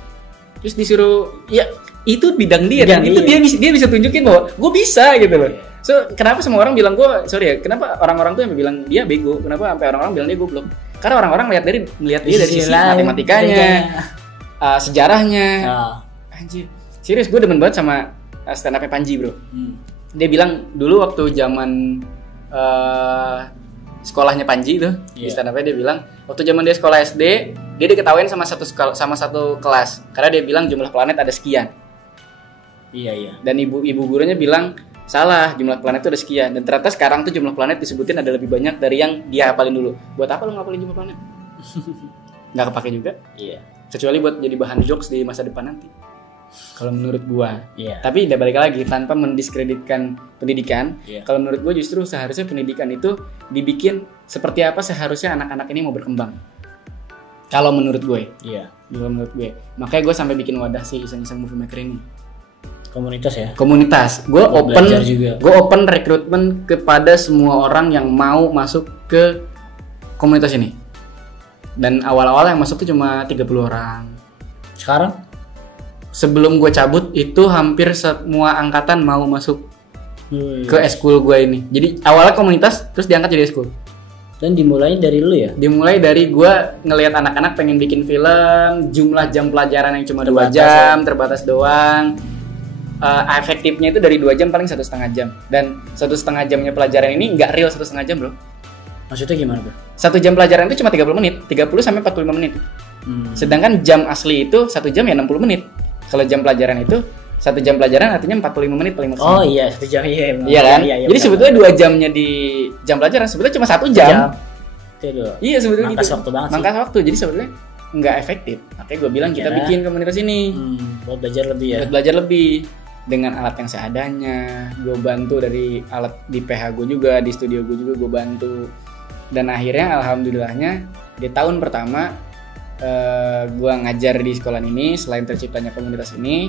Terus disuruh, ya itu bidang dia, Bidang dan itu dia. dia bisa tunjukin bahwa gue bisa gitu loh. So kenapa semua orang bilang gue, sorry ya, kenapa orang-orang tuh yang bilang dia bego, kenapa sampai orang-orang bilang dia goblok? Karena orang-orang melihat dia dari sisi matematikanya, sejarahnya. Anjir, serius gue demen banget sama stand up-nya Panji bro. Dia bilang dulu waktu zaman sekolahnya Panji tuh, di stand up-nya dia bilang waktu zaman dia sekolah SD, dia diketawain sama satu kelas karena dia bilang jumlah planet ada sekian. Iya. Dan ibu gurunya bilang salah, jumlah planet itu ada sekian. Dan ternyata sekarang tuh jumlah planet disebutin ada lebih banyak dari yang dia hafalin dulu. Buat apa lo ngapalin jumlah planet? Nggak kepake juga. Iya. Kecuali buat jadi bahan jokes di masa depan nanti. Kalau menurut gua. Iya. Tapi udah balik lagi tanpa mendiskreditkan pendidikan. Iya. Kalau menurut gua justru seharusnya pendidikan itu dibikin seperti apa seharusnya anak-anak ini mau berkembang. Kalau menurut gue. Iya. Kalau menurut gue. Makanya gue sampai bikin wadah sih iseng-iseng movie maker ini. Komunitas ya. Komunitas. Gue open rekrutmen kepada semua orang yang mau masuk ke komunitas ini. Dan awal-awal yang masuk tuh cuma 30 orang. Sekarang? Sebelum gue cabut itu hampir semua angkatan mau masuk ke eskul gue ini. Jadi awalnya komunitas terus diangkat jadi eskul. Dan dimulai dari lu ya? Dimulai dari gue ngelihat anak-anak pengen bikin film, jumlah jam pelajaran yang cuma 2 jam, terbatas doang. Efektifnya itu dari 2 jam paling 1,5 jam. Dan 1,5 jamnya pelajaran ini nggak real 1,5 jam bro. Maksudnya gimana bro? 1 jam pelajaran itu cuma 30 menit, 30 sampai 45 menit. Sedangkan jam asli itu 1 jam ya 60 menit. Kalau jam pelajaran itu 1 jam pelajaran artinya 45 menit paling maksimal. Oh iya, 1 jam iya. Iya kan? Iya, jadi sebetulnya 2 jamnya di jam pelajaran sebetulnya cuma 1 jam. Iya sebetulnya Mangkas gitu. Waktu banget Mangkas waktu. Jadi sebetulnya nggak efektif. Makanya gue bilang kita bikin komunitas ini. Buat belajar lebih ya. Buat belajar lebih dengan alat yang seadanya. Gue bantu dari alat di PH gue juga, di studio gue juga gue bantu. Dan akhirnya alhamdulillahnya di tahun pertama gue ngajar di sekolah ini, selain terciptanya komunitas ini,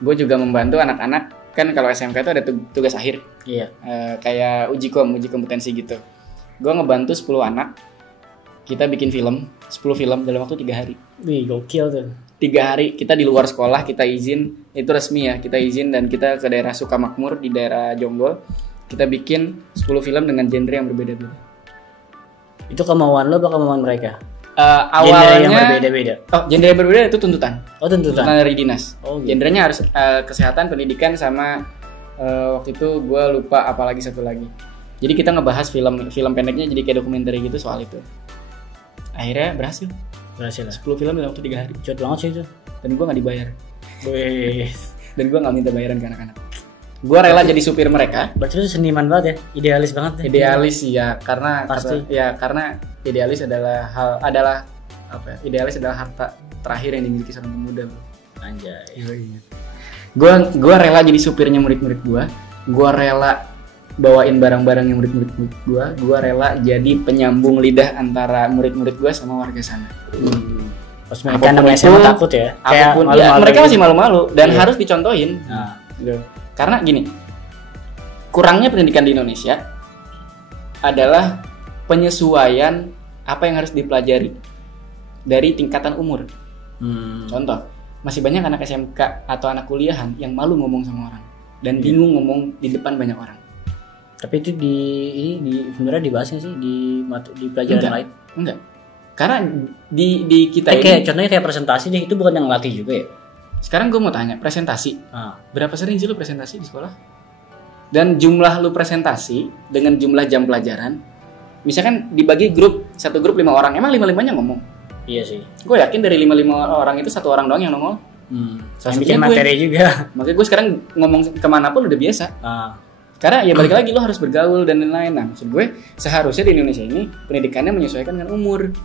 gue juga membantu anak-anak. Kan kalau SMK itu ada tugas akhir. Iya. Kayak uji kompetensi gitu. Gue ngebantu 10 anak. Kita bikin film, 10 film dalam waktu 3 hari. Wih, gokil tuh. 3 hari kita di luar sekolah, kita izin, itu resmi ya, kita izin dan kita ke daerah Sukamakmur di daerah Jonggol. Kita bikin 10 film dengan genre yang berbeda-beda. Itu kemauan lo apa kemauan mereka? Awalnya genre yang berbeda-beda. Genre yang berbeda itu tuntutan. Oh, tuntutan Dari dinas. Oh, gitu. Genrenya harus kesehatan, pendidikan sama waktu itu gue lupa apalagi satu lagi. Jadi kita ngebahas film pendeknya jadi kayak dokumenter gitu soal itu. Akhirnya berhasil lah. 10 film dalam waktu 3 hari. Cepet banget sih itu. Dan gue gak dibayar. Wih. Dan gue gak minta bayaran ke anak-anak. Gue rela jadi supir mereka. Berarti itu seniman banget ya, idealis banget ya. Idealis ya, karena pasti. Karena idealis adalah idealis adalah harta terakhir yang dimiliki seorang pemuda. Anjay. Gue rela jadi supirnya murid-murid gue. Gue rela bawain barang-barang yang murid-murid gue. Gue rela jadi penyambung lidah antara murid-murid gue sama warga sana. Pas mereka namanya SMA takut ya. Apapun, ya, mereka masih malu-malu dan harus dicontohin. Nah. Gitu. Karena gini, kurangnya pendidikan di Indonesia adalah penyesuaian apa yang harus dipelajari dari tingkatan umur. Contoh, masih banyak anak SMK atau anak kuliahan yang malu ngomong sama orang dan bingung ngomong di depan banyak orang. Tapi itu di sebenarnya dibahas nggak sih di pelajaran lain? Enggak. Karena di kita ini kayak contohnya kayak presentasi deh, itu bukan yang ngelatih juga ya? Sekarang gue mau tanya, presentasi. Berapa sering sih lu presentasi di sekolah? Dan jumlah lu presentasi dengan jumlah jam pelajaran, misalkan dibagi grup, satu grup 5 orang, emang 5-5-nya ngomong? Iya sih. Gue yakin dari 5 orang itu 1 orang doang yang nongol. Yang bikin materi juga. Makanya gue sekarang ngomong kemana pun udah biasa. Karena ya balik lagi lo harus bergaul dan lain-lain. Nah, maksud gue seharusnya di Indonesia ini pendidikannya menyesuaikan dengan umur.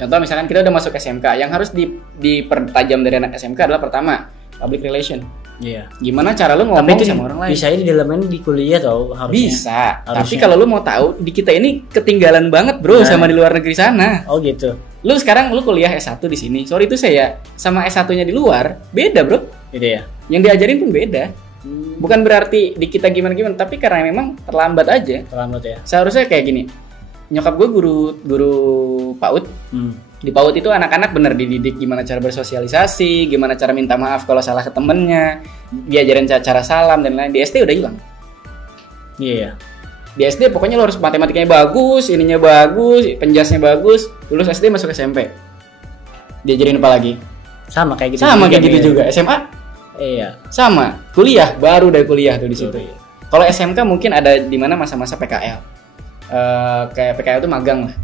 Contoh misalkan kita udah masuk SMK, yang harus dipertajam dari anak SMK adalah pertama public relation. Iya. Gimana cara lu ngomong sama orang lain? Bisa di dalamnya di kuliah tau harusnya. Bisa. Tapi kalau lu mau tahu, di kita ini ketinggalan banget bro sama di luar negeri sana. Oh gitu. Lu sekarang kuliah S1 di sini. Sorry itu saya sama S1-nya di luar beda bro. Beda ya. Yang diajarin pun beda. Bukan berarti di kita gimana-gimana, tapi karena memang terlambat aja. Terlambat ya. Seharusnya kayak gini. Nyokap gue guru PAUD. Di PAUD itu anak-anak bener dididik gimana cara bersosialisasi, gimana cara minta maaf kalau salah ke temennya, diajarin cara salam dan lain. Di SD udah hilang. Iya. Di SD pokoknya lo harus matematikanya bagus, ininya bagus, penjasnya bagus, lulus SD masuk SMP. Diajarin apa lagi? Sama kayak gitu. Sama kayak gitu juga. SMA? Iya. Sama. Kuliah, baru dari kuliah tuh di situ. Kalau SMK mungkin ada di mana masa-masa PKL. Kayak PKL itu magang lah.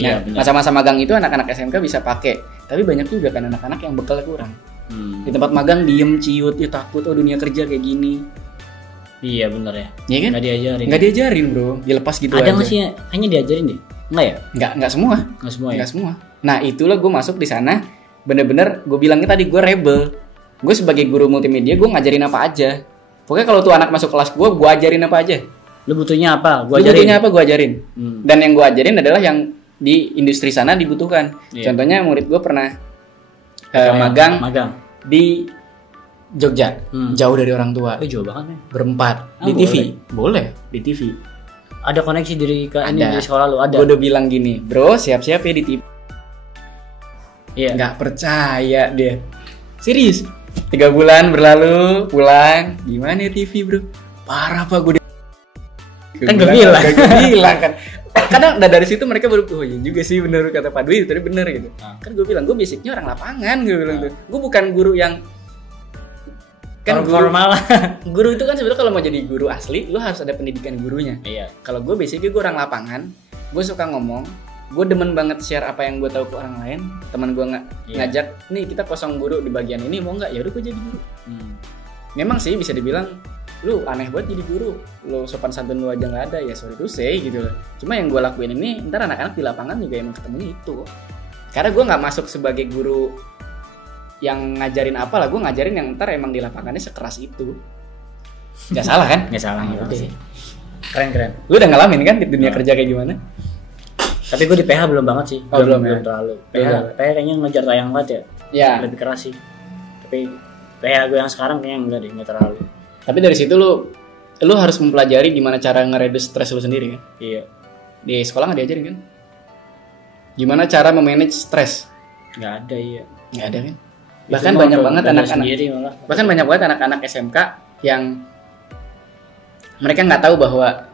Nah, masa-masa magang itu anak-anak SMK bisa pakai. Tapi banyak juga kan anak-anak yang bekalnya kurang. Di tempat magang diem, ciut, ya takut dunia kerja kayak gini. Iya benar ya. Iya kan? Nggak diajarin bro, dilepas gitu ada aja. Ada nggak sih? Hanya diajarin deh? Enggak ya? Nggak semua. Nggak semua. Nah itulah gue masuk di sana, bener-bener gue bilangnya tadi gue rebel. Gue sebagai guru multimedia gue ngajarin apa aja. Pokoknya kalau tuh anak masuk kelas gue ajarin apa aja. Lu butuhnya apa? Gue ajarin. Dan yang gue ajarin adalah yang di industri sana dibutuhkan. Contohnya murid gue pernah magang di Jogja, jauh dari orang tua. Jauh banget ya. Berempat di TV. Boleh di TV. Ada koneksi dari sekolah lu? Ada. Gue udah bilang gini, bro, siap-siap ya di TV. Iya. Nggak percaya dia. Serius. 3 bulan berlalu, pulang. Gimana ya TV, bro? Parah pak gue. Kan gue bilang kan. Kadang dari situ mereka baru, oh iya juga sih bener kata Pak Dwi, tadi bener gitu. Kan gue bilang, gue basicnya orang lapangan, gue bilang tuh. Gue bukan guru yang kan formal. Guru itu kan sebenarnya kalau mau jadi guru asli, lu harus ada pendidikan gurunya. Iya. Kalau gue basicnya gue orang lapangan, gue suka ngomong, gue demen banget share apa yang gue tahu ke orang lain. Teman gue ngajak, nih kita kosong guru di bagian ini, mau nggak? Ya udah gue jadi guru. Memang sih bisa dibilang, lu aneh banget jadi guru, lu sopan santun lu aja nggak ada, ya sorry to say gitu loh. Cuma yang gue lakuin ini, ntar anak-anak di lapangan juga emang ketemunya itu. Karena gue nggak masuk sebagai guru yang ngajarin apa lah, gue ngajarin yang ntar emang di lapangannya sekeras itu. Gak salah kan? Gak salah gitu sih. Keren. Lu udah ngalamin kan di dunia kerja kayak gimana? Tapi gue di PH belum banget sih. Belum terlalu. PH kayaknya ngejar tayang banget ya. Ya. Lebih keras sih. Tapi PH gue yang sekarang kayaknya enggak deh, nggak terlalu. Tapi dari situ lu harus mempelajari gimana cara nge-reduce stres lu sendiri kan? Iya. Di sekolah nggak diajarin kan? Gimana cara memanage stres? Nggak ada iya. Nggak ada kan? Bahkan banyak banget anak-anak SMK yang mereka nggak tahu bahwa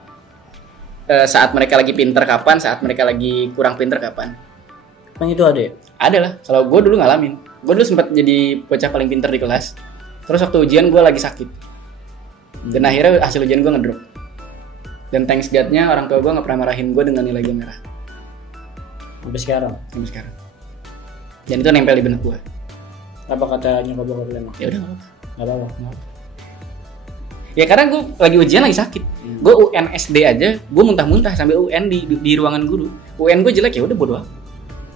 saat mereka lagi pinter kapan, saat mereka lagi kurang pinter kapan. Emang itu ada ya? Ada lah. Kalau gue dulu ngalamin. Gue dulu sempat jadi bocah paling pinter di kelas. Terus waktu ujian gue lagi sakit. Dan akhirnya hasil ujian gue ngedrop. Dan thanks God-nya orang tua gue nggak pernah marahin gue dengan nilai gue merah. Sampai sekarang. Dan itu nempel di benak gue. Apa kata nyokap bokap lu emang? Ya udah nggak apa-apa. Ya karena gue lagi ujian lagi sakit. Gue UN SD aja, gue muntah-muntah sampai UN di ruangan guru. UN gue jelek ya udah bodo amat.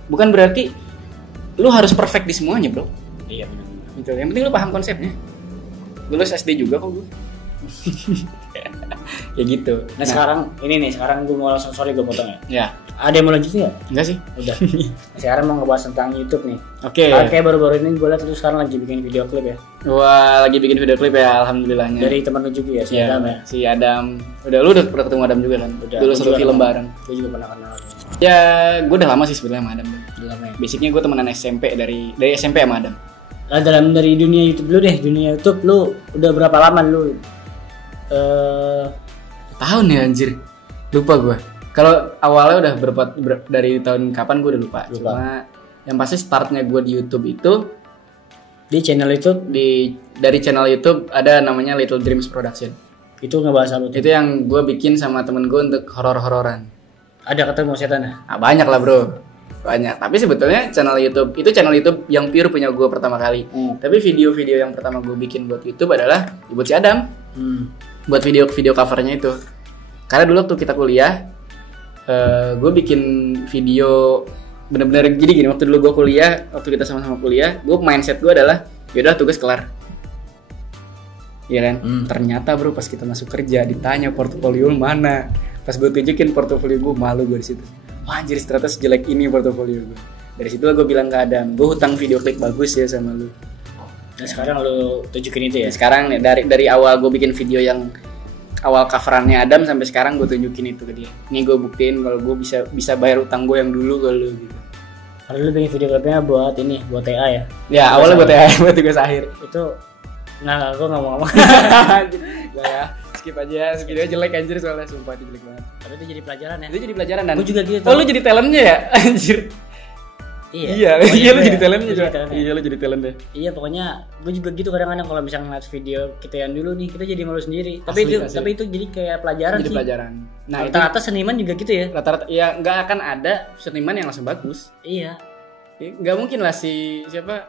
Bukan berarti lu harus perfect di semuanya bro. Iya benar. Gitu. Yang penting lu paham konsepnya. Lulus SD juga kok gue. Ya gitu. Nah sekarang gue mau langsung, sorry gue potong ya. Ya. Ada yang mau lanjutin nggak? Enggak sih. Udah. Sekarang mau ngebahas tentang YouTube nih. Oke. Kayak baru-baru ini gue lihat lu sekarang lagi bikin video klip ya. Wah, lagi bikin video klip ya, alhamdulillahnya. Dari teman lu juga ya, si Adam ya. Si Adam. Lu udah pernah ketemu Adam juga kan? Udah. Dulu satu film bareng. Gue juga pernah kenal. Ya, gue udah lama sih sebenarnya sama Adam. Udah lama ya. Basicnya gue temenan SMP dari SMP sama Adam. Nah, dari dunia YouTube lu deh, dunia YouTube lu udah berapa lama lu? Tahun ya anjir. Lupa gue. Kalau awalnya udah dari tahun kapan gue udah lupa. Cuma yang pasti startnya gue di YouTube itu di channel YouTube dari channel YouTube ada namanya Little Dreams Production. Itu ngebahas apa? Itu yang gue bikin sama temen gue untuk horor-hororan. Ada ketemu setannya? Banyak lah bro. Banyak. Tapi sebetulnya channel YouTube yang pure punya gue pertama kali. Tapi video-video yang pertama gue bikin buat YouTube adalah buat si Adam. Buat video covernya itu. Karena dulu waktu kita kuliah, gue bikin video bener-bener gini waktu dulu gue kuliah, waktu kita sama-sama kuliah, gue mindset gue adalah yaudah tugas kelar. Iya kan? Ternyata bro pas kita masuk kerja ditanya portofolio mana, pas gue tunjukin portofolio gue, malu gue di situ. Wah anjir ternyata sejelek ini portofolio gue. Dari situ gue bilang ke Adam, gue hutang video klip bagus ya sama lu. Nah sekarang lu tunjukin itu ya? Sekarang nih dari awal gue bikin video yang awal coverannya Adam sampai sekarang gue tunjukin itu ke dia. Nih gue buktiin kalau gue bisa bayar utang gue yang dulu ke lu gitu. Kalau lu bikin video klipnya buat ini, buat TA ya? Ya awalnya buat TA, buat tugas akhir. Itu nggak, gue nggak mau ngomong. Gak ya, skip aja. Videonya jelek anjir soalnya, sumpah itu jelek banget. Tapi itu jadi pelajaran ya? Itu jadi pelajaran dan. Gue juga gitu. Oh lu jadi talentnya ya, anjir. Iya, iya lu jadi talentnya juga. juga. Iya lu jadi talentnya. Iya pokoknya gue juga gitu kadang-kadang kalau misalnya ngeliat video kita yang dulu nih kita jadi malu sendiri. Asli. Tapi itu jadi kayak pelajaran jadi sih. Pelajaran. Nah rata-rata seniman juga gitu ya. Rata-rata ya nggak akan ada seniman yang langsung bagus. Iya. Nggak mungkin lah siapa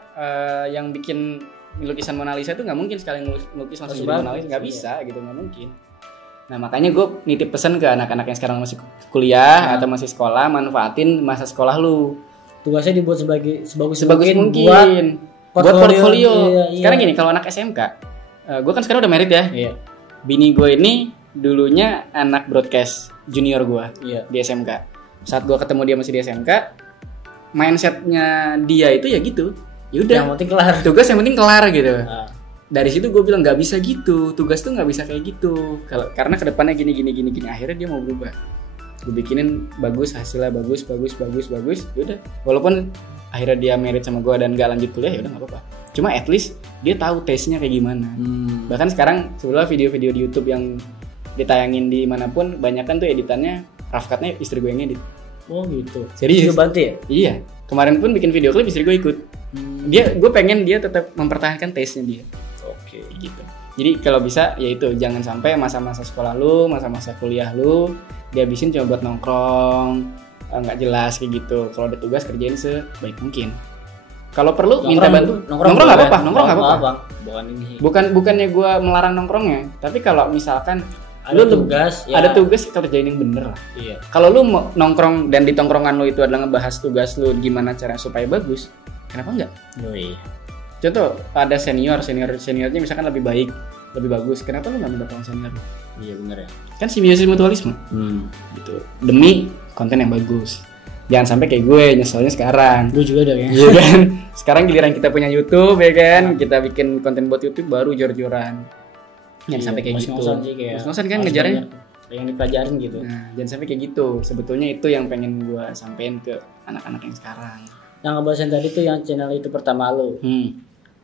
yang bikin lukisan Mona Lisa itu nggak mungkin sekali ngelukis langsung jadi Mona Lisa, nggak bisa gitu, nggak mungkin. Nah makanya gue nitip pesan ke anak-anak yang sekarang masih kuliah atau masih sekolah, manfaatin masa sekolah lu. Tugasnya dibuat sebagus mungkin buat portfolio. Iya. Sekarang gini, kalau anak SMK, gue kan sekarang udah married ya. Iya. Bini gue ini dulunya anak broadcast junior gue di SMK. Saat gue ketemu dia masih di SMK, mindsetnya dia itu ya gitu. Yaudah. Yang penting kelar. Tugas yang penting kelar gitu. Dari situ gue bilang nggak bisa gitu. Tugas tuh nggak bisa kayak gitu. Karena kedepannya gini. Akhirnya dia mau berubah. Gue bikinin bagus, hasilnya bagus. Yaudah. Walaupun akhirnya dia married sama gue dan gak lanjut kuliah, yaudah nggak apa-apa. Cuma at least dia tahu taste-nya kayak gimana. Bahkan sekarang sebenarnya video-video di YouTube yang ditayangin di manapun, banyak kan tuh editannya, rough cut-nya istri gue yang edit. Oh gitu. Serius? Istri bantu ya? Iya. Kemarin pun bikin video klip istri gue ikut. Gue pengen dia tetap mempertahankan taste-nya dia. Oke, gitu. Jadi kalau bisa ya itu, jangan sampai masa-masa sekolah lu, masa-masa kuliah lu dihabisin cuma buat nongkrong, nggak jelas kayak gitu. Kalau ada tugas kerjain sebaik mungkin. Kalau perlu minta bantu. Nongkrong nggak apa-apa. Nongkrong nggak apa-apa. Bukannya gue melarang nongkrongnya, tapi kalau misalkan ada tugas, ada tugas kerjain yang bener lah. Iya. Kalau lu mau nongkrong dan di tongkrongan lu itu adalah ngebahas tugas lu gimana cara supaya bagus, kenapa enggak? Iya. Contoh ada seniornya misalkan lebih baik, lebih bagus, kenapa lu nggak minta tolong senior? Iya benar ya. Kan simbiosis mutualisme. Gitu. Demi konten yang bagus. Jangan sampai kayak gue nyeselnya sekarang. Gue juga dong ya. Iya kan? Sekarang giliran kita punya YouTube ya kan, kita bikin konten buat YouTube baru jor-joran. Jangan sampai kayak gitu. Ngos-ngosan kan ngejarnya yang dipelajarin gitu. Nah, jangan sampai kayak gitu. Sebetulnya itu yang pengen gue sampein ke anak-anak yang sekarang. Yang ngebahasin tadi tuh yang channel itu pertama lu.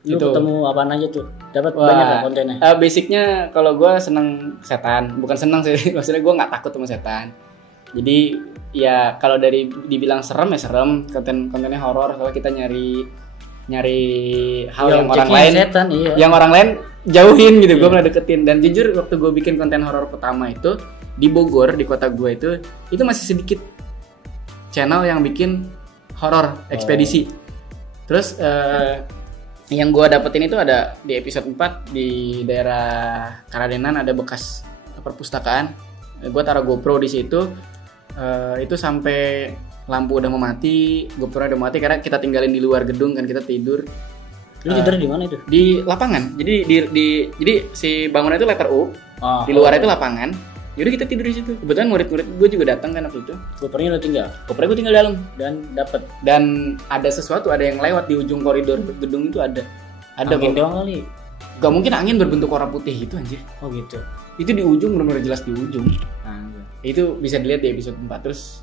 Lu itu. Ketemu apaan aja tuh? Dapat banyak gak kontennya? Basicnya kalau gue seneng setan, bukan seneng sih, maksudnya gue nggak takut sama setan. Jadi ya kalau dari dibilang serem ya serem, kontennya horor. Kalau kita nyari hal yang orang lain, setan, iya. yang orang lain jauhin gitu, gue pernah deketin. Dan jujur waktu gue bikin konten horor pertama itu di Bogor, di kota gue itu masih sedikit channel yang bikin horor ekspedisi. Terus yang gue dapetin itu ada di episode 4 di daerah Karadenan, ada bekas perpustakaan. Gue taruh GoPro di situ, itu sampai lampu udah mau mati, GoPro udah mati karena kita tinggalin di luar gedung kan, kita tidur. Lu tidur di mana itu? Di lapangan. Jadi si bangunan itu letter U, di luar itu lapangan. Yaudah kita tidur di situ. Kebetulan murid-murid gue juga datang kan waktu itu. GoPro-nya lo tinggal? GoPro gue tinggal dalam dan dapat. Dan ada sesuatu, ada yang lewat di ujung koridor gedung itu ada. Angin doang kali. Gak mungkin angin berbentuk warna putih gitu anjir. Oh gitu. Itu di ujung, benar-benar jelas di ujung. Itu bisa dilihat di episode 4. Terus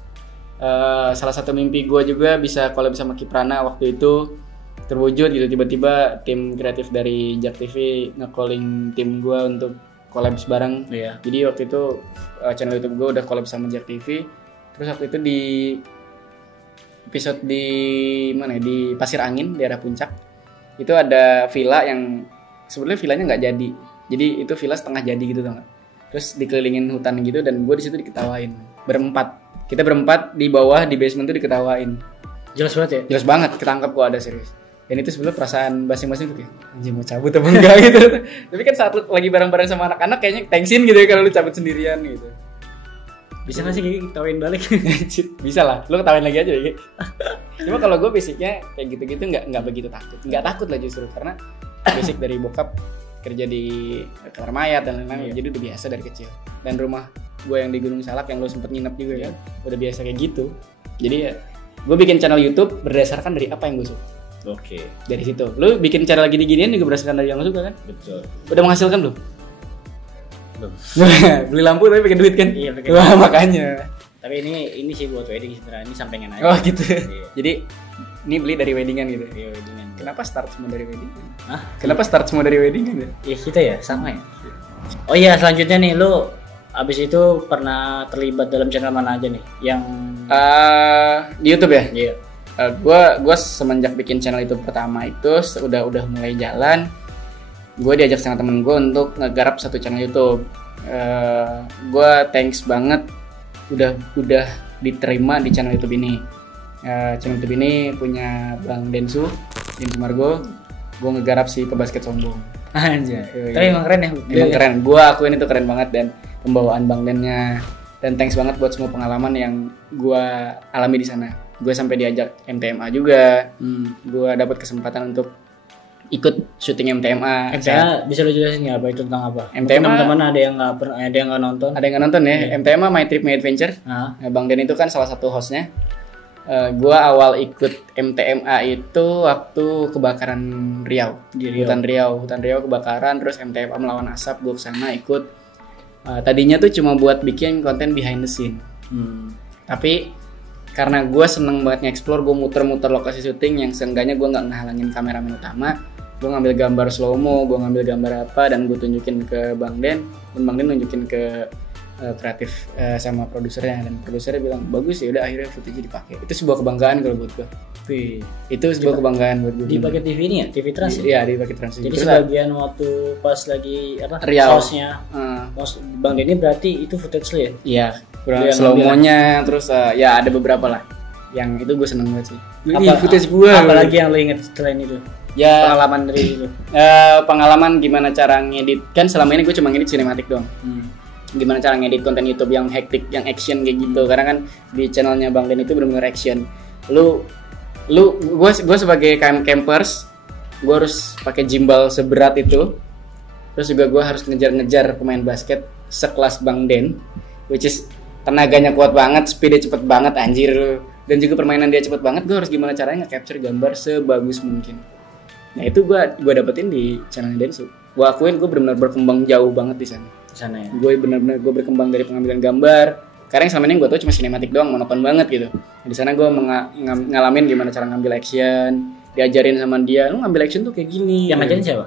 salah satu mimpi gue juga bisa collab sama Kiprana waktu itu terwujud gitu. Tiba-tiba tim kreatif dari Jak TV nge-calling tim gue untuk collab bareng. Iya. Jadi waktu itu channel YouTube gue udah collab sama Jak TV. Terus waktu itu di episode di mana ya? Di Pasir Angin, daerah Puncak. Itu ada villa yang sebenarnya villanya nggak jadi. Jadi itu villa setengah jadi gitu tau nggak? Terus dikelilingin hutan gitu dan gue di situ diketawain. Kita berempat di bawah di basement tuh diketawain. Jelas banget ya? Jelas banget, ketangkep gue ada serius. Dan itu sebenarnya perasaan masing-masing tuh kayak anjir mau cabut apa enggak gitu. Tapi kan saat lu lagi bareng-bareng sama anak-anak kayaknya tensin gitu ya kalau lu cabut sendirian gitu. Bisa nggak sih kayak ketawain balik? Bisa lah, lu ketawain lagi aja ya. Cuma kalau gue basicnya kayak gitu-gitu nggak begitu takut. Nggak takut lah justru karena basic dari bokap kerja di kamar mayat dan lain-lain, jadi udah biasa dari kecil. Dan rumah gue yang di Gunung Salak yang lu sempet nginep juga kan, udah biasa kayak gitu. Jadi ya gue bikin channel YouTube berdasarkan dari apa yang gue suka. Oke. Dari situ. Lu bikin channel gini-ginian juga berdasarkan dari yang lu suka kan? Betul. Udah menghasilkan belum? Belum. Beli lampu tapi bikin duit kan? Iya, bikin Wah, makanya. Tapi ini sih buat wedding sebenarnya, ini sampingan aja. Oh gitu. Iya. Jadi ini beli dari weddingan gitu. Iya, weddingan. Kenapa start semua dari weddingan? Hah? Kenapa start semua dari weddingan ya? Iya kita ya sama ya. Oh iya, selanjutnya nih lu abis itu pernah terlibat dalam channel mana aja nih? Yang Di YouTube ya? iya. Gue semenjak bikin channel YouTube pertama itu udah mulai jalan. Gue diajak sama temen gue untuk ngegarap satu channel YouTube. Gue thanks banget udah diterima di channel YouTube ini. Channel YouTube ini punya Bang Densu Margo. Gue ngegarap si pebasket sombong. Anjay. Tapi emang keren ya. Emang keren. Gue akuin itu keren banget, dan pembawaan Bang Dennya. Dan thanks banget buat semua pengalaman yang gue alami di sana. Gue sampai diajak MTMA juga. Gue dapat kesempatan untuk ikut syuting MTMA. MTMA bisa lu jelasin nggak apa itu tentang apa? MTMA teman-teman ada yang nggak nonton. Ada yang nggak nonton ya? MTMA My Trip My Adventure. Nah, Bang Den itu kan salah satu hostnya. Gua awal ikut MTMA itu waktu kebakaran Riau. Di Riau. Hutan Riau kebakaran, terus MTMA melawan asap. Gue kesana ikut. Tadinya tuh cuma buat bikin konten behind the scene. Tapi karena gue seneng banget nge-explore, gue muter-muter lokasi syuting yang seenggaknya gue nggak ngehalangin kameramen utama. Gue ngambil gambar slow mo, gue ngambil gambar apa, dan gue tunjukin ke Bang Den, dan Bang Den nunjukin ke kreatif sama produsernya, dan produsernya bilang bagus ya, udah akhirnya footage dipakai. Itu sebuah kebanggaan kalau buat gue. Itu sebuah kebanggaan buat gue. Dipakai TV ini ya, TV Trans. Iya, dipakai Trans. Jadi sebagian waktu pas lagi Riau. sausnya, Bang Denny berarti itu footage lo ya? Iya, slow mo-nya, terus ya ada beberapa lah. Yang itu gue seneng banget sih. Footage gue. Apalagi yang lo inget selain itu? Ya, pengalaman dari itu. Pengalaman gimana cara ngedit. Kan selama ini gue cuma ngedit sinematik doang. Gimana cara ngedit konten YouTube yang hektik, yang action kayak gitu. Karena kan di channelnya Bang Den itu benar-benar action. Gue sebagai campers, gue harus pakai gimbal seberat itu. Terus juga gue harus ngejar-ngejar pemain basket sekelas Bang Den, which is tenaganya kuat banget, speednya cepet banget anjir. Dan juga permainan dia cepet banget. Gue harus gimana caranya nge-capture gambar sebagus mungkin. Nah itu gue dapetin di channel Densu. Gue akuin gue benar-benar berkembang jauh banget di sana. Ya. Gue benar-benar berkembang dari pengambilan gambar. Karena yang selama ini gue tau cuma sinematik doang, monoton banget gitu. Di sana gue ngalamin gimana cara ngambil action, diajarin sama dia, lu ngambil action tuh kayak gini. Yang ngajarin siapa?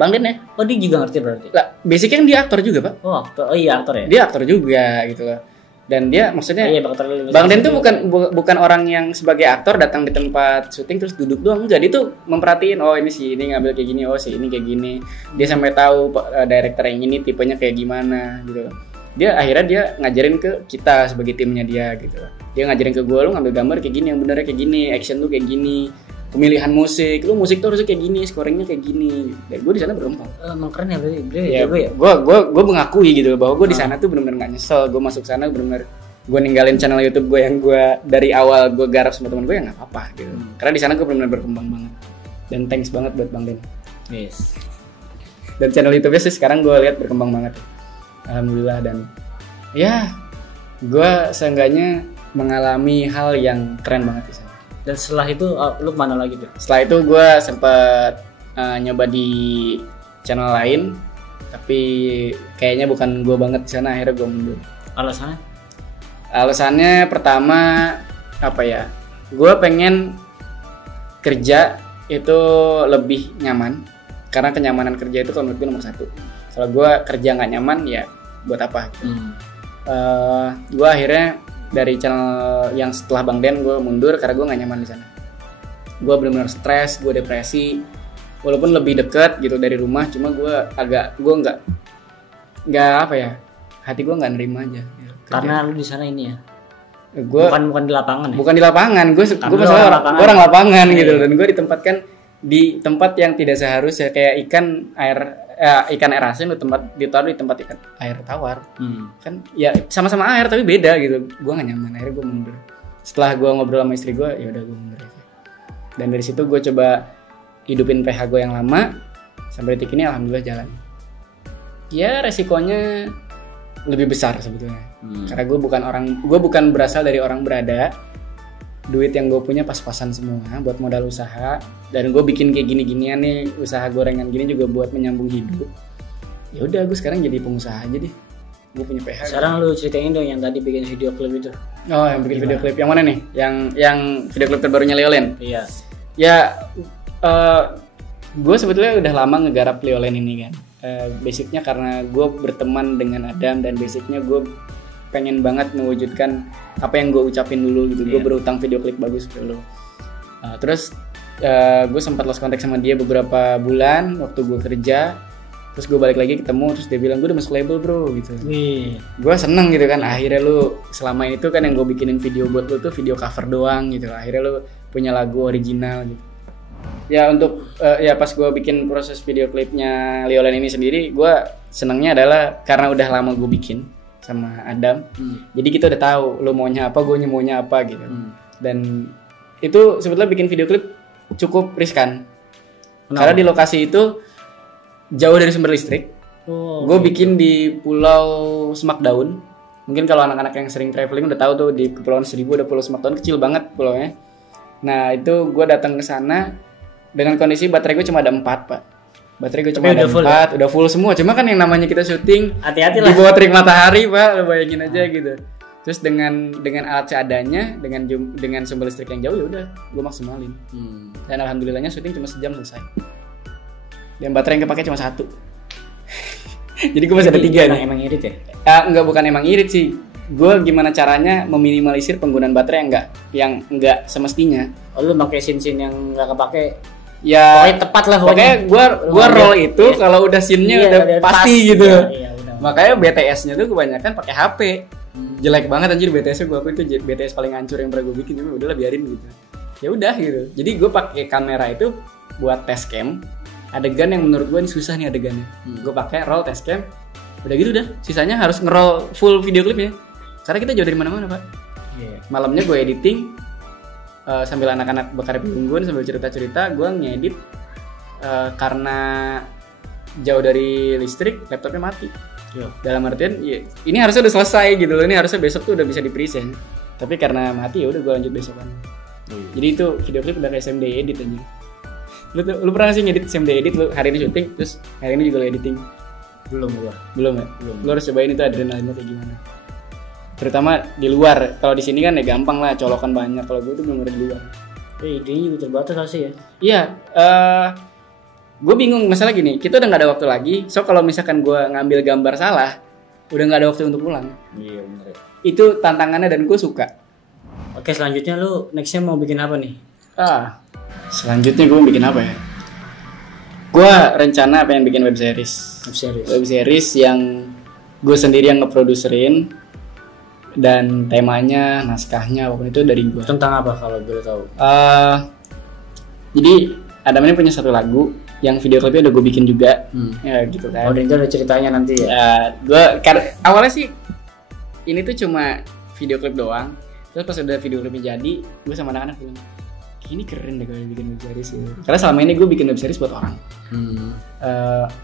Bang Den ya. Oh dia juga ngerti berarti. Lah, basicnya kan dia aktor juga pak. Oh aktor, oh iya aktor ya. Dia aktor juga gitu loh. Dan dia maksudnya, Bang Den tuh bukan orang yang sebagai aktor datang di tempat syuting terus duduk doang. Enggak, dia tuh memperhatiin, oh ini si ini ngambil kayak gini, oh si ini kayak gini. Dia sampai tahu director yang ini tipenya kayak gimana gitu. Dia akhirnya ngajarin ke kita sebagai timnya dia gitu. Dia ngajarin ke gue, lu ngambil gambar kayak gini, yang benernya kayak gini, action tuh kayak gini, pemilihan musik, lu musik tuh harusnya kayak gini, scoringnya kayak gini. Dan gue di sana berkembang. Emang keren ya berarti. Ya, gue mengakui gitu bahwa gue di sana tuh benar-benar nggak nyesel. Gue masuk sana benar-benar gue ninggalin channel YouTube gue yang gue dari awal gue garap sama teman gue ya nggak apa-apa gitu. Karena di sana gue benar-benar berkembang banget. Dan thanks banget buat Bang Den. Yes. Dan channel YouTube-nya sih sekarang gue lihat berkembang banget. Alhamdulillah, dan ya gue seenggaknya mengalami hal yang keren banget di sana. Dan setelah itu lu kemana lagi tuh? Setelah itu gue sempet nyoba di channel lain, tapi kayaknya bukan gue banget di sana, akhirnya gue mundur. Alasannya pertama apa ya? Gue pengen kerja itu lebih nyaman, karena kenyamanan kerja itu kalau menurut gue nomor satu. Kalau gue kerja nggak nyaman ya buat apa? Gue akhirnya dari channel yang setelah Bang Den gue mundur karena gue nggak nyaman di sana. Gue benar-benar stres, gue depresi. Walaupun lebih dekat gitu dari rumah, cuma gue nggak apa ya, hati gue nggak nerima aja. Karena lu di sana ini ya. Gue bukan di lapangan ya. Bukan di lapangan, gue masalah orang lapangan gitu, dan gue ditempatkan di tempat yang tidak seharusnya, kayak ikan air asin ditaruh di tempat ikan air tawar. Kan ya sama-sama air tapi beda gitu. Gue gak nyaman, akhirnya gue mundur. Setelah gue ngobrol sama istri gue, ya udah gue mundur aja. Dan dari situ gue coba hidupin PH gue yang lama, sampai detik ini alhamdulillah jalan. Ya resikonya lebih besar sebetulnya. Karena gue bukan berasal dari orang berada. Duit yang gue punya pas-pasan semua buat modal usaha, dan gue bikin kayak gini-ginian nih, usaha gorengan gini juga buat menyambung hidup. Ya udah, gue sekarang jadi pengusaha aja deh. gue punya PH. Sekarang lu ceritain dong yang tadi bikin video klip itu. Oh, yang bikin video klip yang mana nih? Yang video klip terbarunya Leolen. Iya. Ya, gue sebetulnya udah lama ngegarap Leolen ini kan. Basicnya karena gue berteman dengan Adam dan basicnya gue pengen banget mewujudkan apa yang gue ucapin dulu gitu. Gue berutang video klip bagus dulu. Terus gue sempat lost contact sama dia beberapa bulan waktu gue kerja. Terus gue balik lagi ketemu, terus dia bilang gue udah masuk label bro gitu. Gue seneng gitu kan, akhirnya lu selama ini tuh kan yang gue bikinin video buat lu tuh video cover doang gitu. Akhirnya lu punya lagu original gitu. Ya untuk ya pas gue bikin proses video klipnya Leolen ini sendiri, gue senengnya adalah karena udah lama gue bikin sama Adam. Jadi kita udah tahu lu maunya apa, gue maunya apa gitu. Dan itu sebetulnya bikin video klip cukup riskan. Karena di lokasi itu jauh dari sumber listrik. Gue bikin di Pulau Semakdaun. Mungkin kalau anak-anak yang sering traveling udah tahu tuh di Kepulauan Seribu ada Pulau Semakdaun, kecil banget pulaunya. Nah itu gue datang ke sana dengan kondisi baterai gue cuma ada 4 pak. Baterai gue cuma ada 4, udah full semua. Cuma kan yang namanya kita syuting hati-hati lah di bawah terik matahari pak, lo bayangin aja gitu. Terus dengan alat seadanya, dengan sumber listrik yang jauh ya udah gue maksimalin. Dan alhamdulillahnya syuting cuma sejam selesai. Dan baterai yang kepake cuma 1. Jadi gue masih ada 3 nih. Emang irit ya? Enggak, bukan emang irit sih. Gue gimana caranya meminimalisir penggunaan baterai yang enggak semestinya. Oh lu pakai scene yang enggak kepake. Ya pokoknya tepat lah pokoknya gue roll itu kalau udah scene-nya udah pasti gitu. Iya, makanya BTS-nya tuh kebanyakan pakai HP. Jelek banget anjir BTS-nya, gue itu BTS paling hancur yang pernah gue bikin, tapi udahlah biarin gitu. Ya udah gitu. Jadi gue pakai kamera itu buat test cam. Adegan yang menurut gue ini susah nih adegannya. Gue pakai roll test cam. Udah gitu udah. Sisanya harus nge-roll full video klipnya. Karena kita jauh dari mana-mana, Pak. Malamnya gue editing sambil anak-anak bakar api unggun, sambil cerita-cerita, gue ngedit karena jauh dari listrik, laptopnya mati. Dalam artian ya, ini harusnya udah selesai gitu loh. Ini harusnya besok tuh udah bisa di-present. Tapi karena mati ya udah gue lanjut besokan. Jadi itu video klip udah kayak SMD edit aja. Lu pernah sih ngedit SMD edit lu hari ini syuting terus hari ini juga lu editing? Belum ya? Belum. Lu harus cobain itu adrenalinnya kayak gimana. Terutama di luar. Kalau di sini kan ya gampang lah, colokan banyak. Kalau gue tuh belum ada di luar. Idenya juga terbatas sih ya. Iya, gue bingung masalah gini. Kita udah nggak ada waktu lagi. So kalau misalkan gue ngambil gambar salah, udah nggak ada waktu untuk pulang. Iya benar. Itu tantangannya dan gue suka. Oke, selanjutnya lu nextnya mau bikin apa nih? Selanjutnya gue bikin apa ya? Gue rencana pengen bikin web series. Web series yang gue sendiri yang ngeproduserin dan temanya, naskahnya, apapun itu dari gue. Tentang apa kalau boleh tahu? Jadi Adam ini punya satu lagu yang video klipnya udah gue bikin juga, ya gitu kan. Oh, dan itu ada ceritanya nanti ya? Awalnya sih ini tuh cuma video klip doang. Terus pas udah video klipnya jadi, gue sama anak-anak bilang, ini keren deh kalau bikin web series ya. Karena selama ini gue bikin web series buat orang.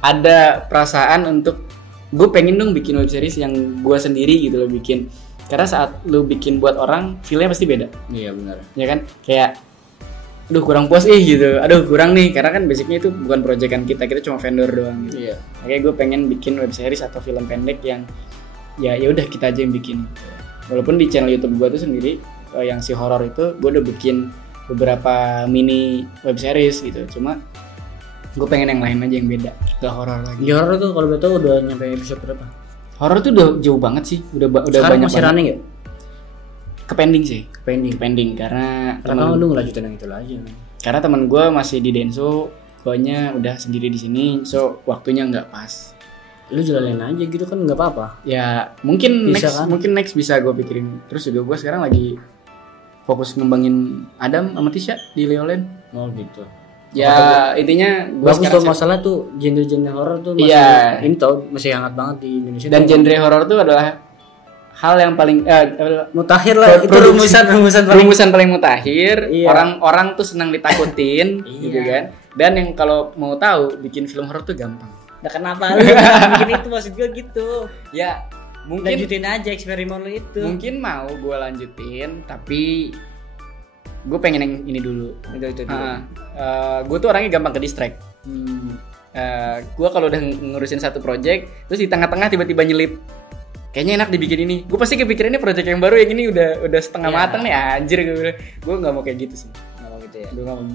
Ada perasaan untuk gue pengen dong bikin web series yang gue sendiri gitu loh bikin. Karena saat lu bikin buat orang, feel-nya pasti beda. Iya benar. Ya kan? Kayak aduh kurang puas gitu. Aduh kurang nih, karena kan basicnya itu bukan proyekan kita cuma vendor doang gitu. Iya. Makanya gue pengen bikin web series atau film pendek yang ya udah kita aja yang bikin. Walaupun di channel YouTube gue tuh sendiri yang si horor itu gue udah bikin beberapa mini web series gitu. Cuma gue pengen yang lain aja yang beda, gak horor lagi. Di horor tuh kalau betul udah nyampe episode berapa? Horor tuh udah jauh banget sih, udah sekarang banyak masih banget. running ya? Kepending sih, pending karena lu ngelanjutin yang itu aja. Karena teman gue masih di Denso, guanya udah sendiri di sini, so waktunya nggak pas. Lu jalanin aja gitu kan nggak apa-apa. Ya mungkin bisa, next bisa gue pikirin. Terus juga gue sekarang lagi fokus ngembangin Adam sama Tisha di Leolen. Oh gitu. Ya intinya gue bagus tuh masalah tuh genre horor tuh masih ini tau masih hangat banget di Indonesia. Dan genre horor tuh adalah hal yang paling mutakhir lah. Itu rumusan paling mutakhir. Iya. Orang tuh senang ditakutin gitu kan. Dan yang kalau mau tahu bikin film horor tuh gampang. Nah kenapa lu bikin itu, maksud gue gitu. Ya mungkin lanjutin aja eksperimen lu itu. Mungkin mau gue lanjutin, tapi gue pengen yang ini dulu. Gue tuh orangnya gampang ke distract. Gue kalau udah ngurusin satu project, terus di tengah-tengah tiba-tiba nyelip kayaknya enak dibikin ini. Gue pasti kepikirannya project yang baru yang ini udah setengah matang nih anjir gue nggak mau kayak gitu sih. Nggak mau gitu ya.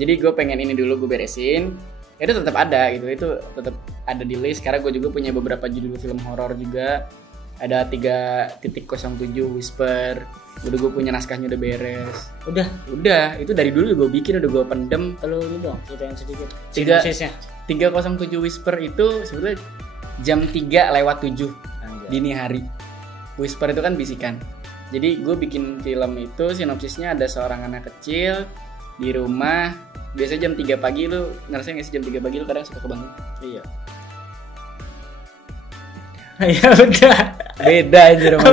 Jadi gue pengen ini dulu gue beresin. Itu tetap ada gitu, itu tetap ada di list. Karena gue juga punya beberapa judul film horor juga. Ada 3.07 Whisper. Udah gue punya naskahnya udah beres. Udah. Itu dari dulu gue bikin, udah gue pendem. Kalau ini dong, ceritain sedikit. 307 Whisper itu sebenarnya jam 3:07 dini hari. Whisper itu kan bisikan. Jadi gue bikin film itu sinopsisnya ada seorang anak kecil di rumah. Biasanya jam 3 pagi lu ngerasain gak sih jam 3 pagi lu kadang suka kebangun? Iya. Ya udah. Beda aja rumah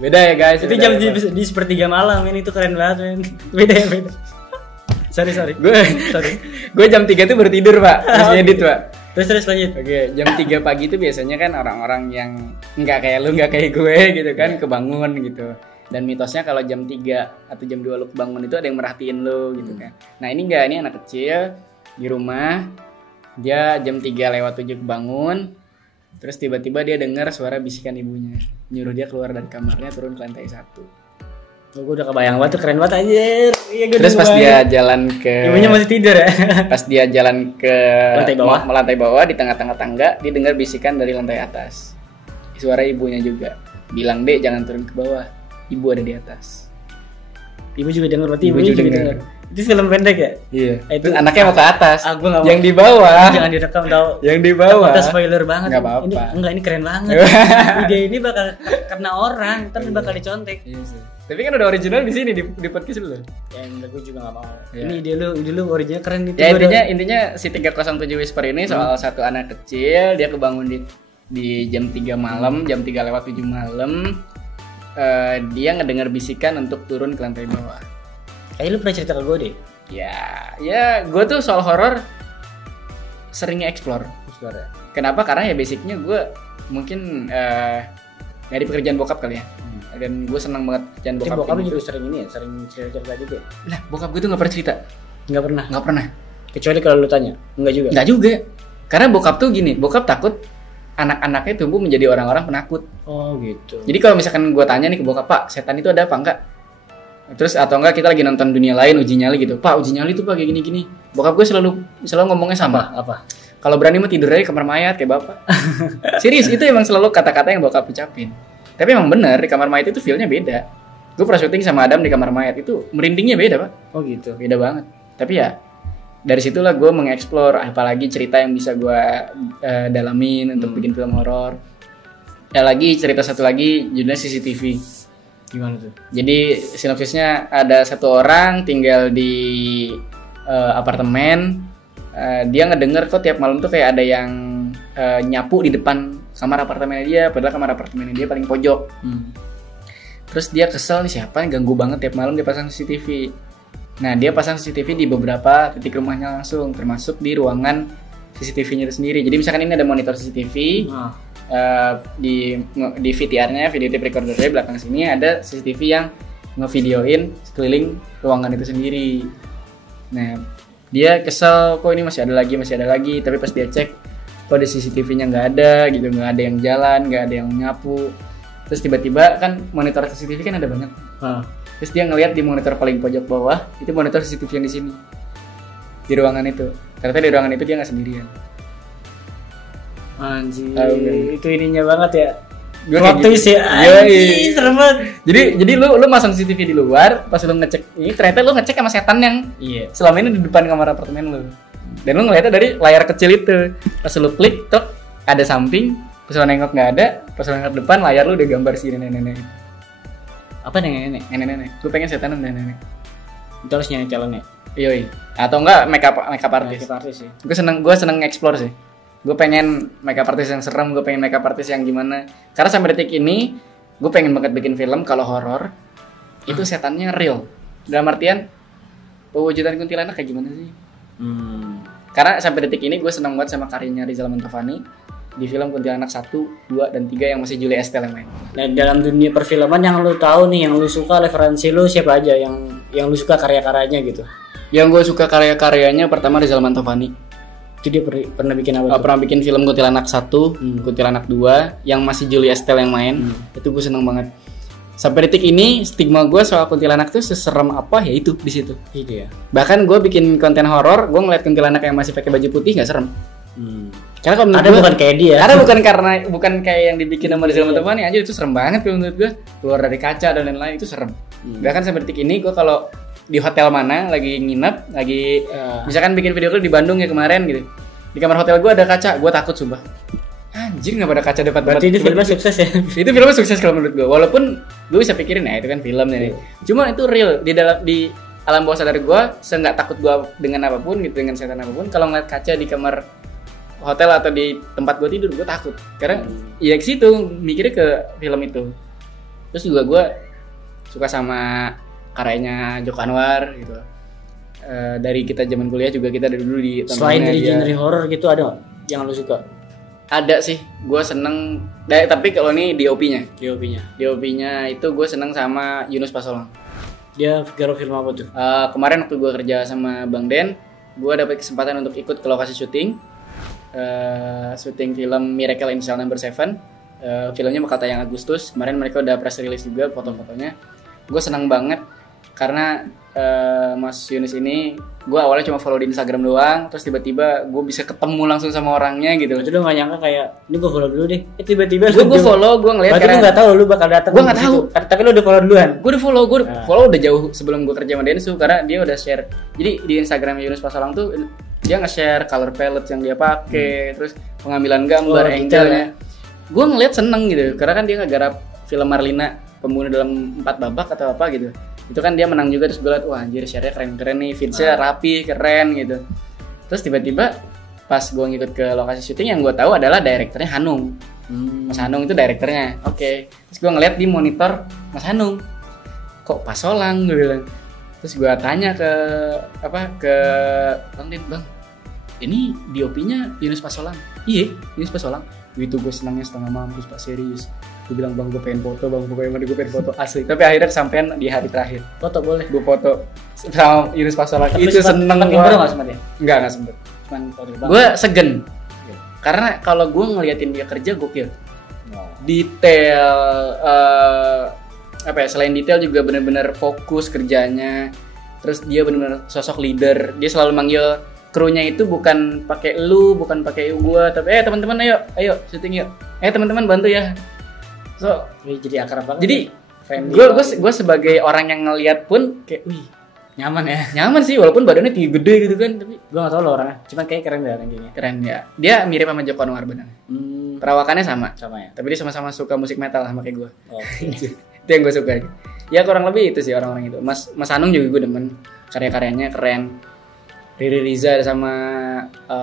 beda ya guys. Itu jam di sepertiga malam ini tuh keren banget men. Beda. Sorry. Gue jam 3 tuh baru tidur pak. Terus edit pak. Terus lanjut. Oke, jam 3 pagi itu biasanya kan orang-orang yang nggak kayak lu, nggak kayak gue gitu kan, kebangun gitu. Dan mitosnya kalau jam 3 atau jam 2 lu kebangun itu ada yang merhatiin lu gitu kan. Nah ini enggak, ini anak kecil di rumah. Dia jam 3:07 kebangun. Terus tiba-tiba dia dengar suara bisikan ibunya. Nyuruh dia keluar dari kamarnya turun ke lantai 1. Gue udah kebayang banget tuh, keren banget anjir. Iya, terus pas dia jalan ke... Ibunya masih tidur ya? Pas dia jalan ke lantai bawah di tengah-tengah tangga, dia dengar bisikan dari lantai atas. Suara ibunya juga. Bilang, "Dek, jangan turun ke bawah. Ibu ada di atas." Ibu juga dengar, berarti ibunya juga dengar. Itu film pendek ya? Iya. Itu anaknya mau ke atas. Aku enggak mau. Yang di bawah. Jangan direkam tahu. Yang di bawah. Kita spoiler banget. Enggak apa-apa. Ini keren banget. Ide ini bakal kena orang, ntar bakal dicontek. Iya sih. Tapi kan udah original di sini di podcast lu. Ya enggak, gue juga enggak mau. Ya. Ini ide lu original keren itu. Ya intinya si 307 Whisper ini soal satu anak kecil, dia kebangun di jam 3 malam, jam 3:07 malam. Dia ngedengar bisikan untuk turun ke lantai bawah. Kayaknya lu pernah cerita ke gue deh. Ya, gue tuh soal horor sering explore ya. Kenapa? Karena ya basicnya gue mungkin dari pekerjaan bokap kali ya. Dan gue senang banget pekerjaan bokap. Bokap lu juga sering ini ya, sering cerita juga. Nah, bokap gue tuh nggak pernah cerita. Nggak pernah. Kecuali kalau lu tanya, Nggak juga. Karena bokap tuh gini, bokap takut anak-anaknya tumbuh menjadi orang-orang penakut. Oh gitu. Jadi kalau misalkan gue tanya nih ke bokap, "Pak, setan itu ada apa enggak?" Terus atau enggak kita lagi nonton Dunia Lain, Uji Nyali gitu, "Pak, Uji Nyali itu Pak kayak gini-gini." Bokap gue selalu ngomongnya sama. Apa? Kalau berani mah tidur aja di kamar mayat kayak bapak. Serius, itu emang selalu kata-kata yang bokap ucapin. Tapi emang bener, di kamar mayat itu feel-nya beda. Gue pernah syuting sama Adam di kamar mayat, itu merindingnya beda pak. Oh gitu. Beda banget. Tapi ya dari situlah gue mengeksplor apalagi cerita yang bisa gue dalamin untuk bikin film horor. Ya lagi cerita satu lagi judulnya CCTV. Gimana tuh? Jadi sinopsisnya ada satu orang tinggal di apartemen. Dia ngedenger kok tiap malam tuh kayak ada yang nyapu di depan kamar apartemennya dia, padahal kamar apartemennya dia paling pojok. Terus dia kesel nih, siapa yang ganggu banget tiap malam dia pasang CCTV. Nah dia pasang CCTV di beberapa titik rumahnya langsung, termasuk di ruangan CCTV-nya itu sendiri. Jadi misalkan ini ada monitor CCTV, di VTR-nya, video tape recorder-nya belakang sini ada CCTV yang ngevideoin sekeliling ruangan itu sendiri. Nah dia kesel, kok ini masih ada lagi, tapi pas dia cek kok di CCTV-nya nggak ada gitu, nggak ada yang jalan, nggak ada yang nyapu. Terus tiba-tiba kan monitor CCTV kan ada banyak. Terus dia ngelihat di monitor paling pojok bawah itu monitor CCTV yang di sini, di ruangan itu. Ternyata di ruangan itu dia nggak sendirian. Anjir, itu ininya banget ya. Waktu sih, anjir, serem banget. Jadi lu masang CCTV di luar, pas lu ngecek ini ternyata lu ngecek sama setan yang selama ini di depan kamar apartemen lu. Dan lu ngeliatnya dari layar kecil itu. Pas lu klik, tok, ada samping, pas lu nengok nggak ada, pas lu nengok depan layar lu udah gambar si nenek-nenek. Apa nenek-nenek? Nenek-nenek. Gue pengen setan nenek-nenek. Itu harus nyanyi calonnya. Iya. Atau enggak makeup artist. Makeup artist sih. Gue seneng explore sih. Gue pengen makeup artist yang serem, gue pengen makeup artist yang gimana. Karena sampai detik ini gue pengen banget bikin film kalau horor itu setannya real. Dalam artian pewujudan kuntilanak kayak gimana sih? Karena sampai detik ini gue seneng banget sama karyanya Rizal Mantovani di film Kuntilanak 1, 2, dan 3 yang masih Julia Estelle yang main. Nah dalam dunia perfilman yang lu tahu nih, yang lu suka, referensi lu siapa aja yang lu suka karya-karyanya gitu? Yang gue suka karya-karyanya pertama Rizal Mantovani. Itu dia pernah bikin apa tuh? Pernah bikin film Kuntilanak 1, Kuntilanak 2 yang masih Julia Estelle yang main. Itu gue seneng banget. Sampai detik ini stigma gue soal kuntilanak tuh seserem apa ya itu di situ. Gitu ya. Bahkan gue bikin konten horor, gue ngeliat kuntilanak yang masih pakai baju putih nggak serem. Karena kalau menurut ada bukan kayak dia. Karena bukan kayak yang dibikin sama teman-teman nih, anjir itu serem banget kalau menurut gue. Keluar dari kaca dan lain-lain itu serem. Bahkan sampai detik ini gue kalau di hotel mana lagi nginep, lagi misalkan bikin video klip di Bandung ya kemarin gitu. Di kamar hotel gue ada kaca, gue takut sumpah. Anjir nggak pada kaca depan. Berarti itu filmnya sukses ya? Itu filmnya sukses kalau menurut gue. Walaupun gue bisa pikirin ya itu kan film nih. Cuma itu real di alam bawah sadar gue, seenggak takut gue dengan apapun gitu, dengan setan apapun. Kalau ngeliat kaca di kamar hotel atau di tempat gue tidur, gue takut. Karena ya ke situ mikirnya ke film itu. Terus juga gue suka sama karyanya Joko Anwar gitu. Dari kita zaman kuliah juga kita dari dulu di selain dari genre horror gitu ada nggak yang lo suka? Ada sih, gue seneng. Tapi kalau ini DOP-nya itu gue seneng sama Yunus Pasolang. Dia hero film apa tuh? Kemarin waktu gue kerja sama Bang Den, gue dapat kesempatan untuk ikut ke lokasi syuting film Miracle in Cell Number 7. Filmnya bakal tayang Agustus. Kemarin mereka udah press release juga foto-fotonya. Gue seneng banget karena Mas Yunus ini gue awalnya cuma follow di Instagram doang, terus tiba-tiba gue bisa ketemu langsung sama orangnya gitu. Itu udah gak nyangka kayak ini gue follow dulu deh. Tiba-tiba gue follow, gue ngeliat. Berarti lu gak tahu lu bakal datang. Gue gak tahu. Tapi lu udah follow duluan. Gue udah follow udah jauh sebelum gue kerja sama Densu karena dia udah share. Jadi di Instagram Yunus Pasolang tuh dia nge-share color palette yang dia pakai, terus pengambilan gambar, angle-nya. Gue ngeliat seneng gitu karena kan dia ngegarap film Marlina, Pembunuh dalam 4 babak atau apa gitu. Itu kan dia menang juga, terus gue liat wah anjir share-nya keren-keren nih, feeds-nya rapi, keren gitu. Terus tiba-tiba pas gue ngikut ke lokasi syuting yang gue tahu adalah direkturnya Hanung. Mas Hanung itu direkturnya. Oke. Terus gue ngeliat di monitor Mas Hanung. Kok Pasolang gue bilang. Terus gue tanya ke Bang Din, Bang. Ini DOP-nya Yunus Pasolang. Iya, Yunus Pasolang. Itu gue senangnya setengah mampus Pak, serius. Gue bilang Bang gue pengen foto, gue pengen foto asli. Tapi akhirnya kesampean di hari terakhir. Foto boleh? Gue foto sama Yunus Pasolang. Itu seneng gue. Nggak sempet ya? Nggak sempet. Cuman foto Bang. Gue segen. Karena kalau gue ngeliatin dia kerja gokil. Detail, selain detail juga benar-benar fokus kerjanya. Terus dia benar-benar sosok leader. Dia selalu manggil krunya itu bukan pakai lu, bukan pakai gue, tapi teman-teman ayo syuting yuk. Teman-teman bantu ya. So, jadi akrab banget. Jadi gue sebagai orang yang ngeliat pun kayak, wih, nyaman ya. Nyaman sih walaupun badannya tinggi gede gitu kan, tapi gue nggak tahu lo orangnya. Cuman kayak keren deh orangnya. Keren ya. Dia mirip sama Joko Anwar benar. Perawakannya sama ya. Tapi dia sama-sama suka musik metal sama kayak gue. Itu yang gue suka. Ya kurang lebih itu sih orang-orang itu. Mas Hanung juga gue demen, karya-karyanya keren. Riri Riza sama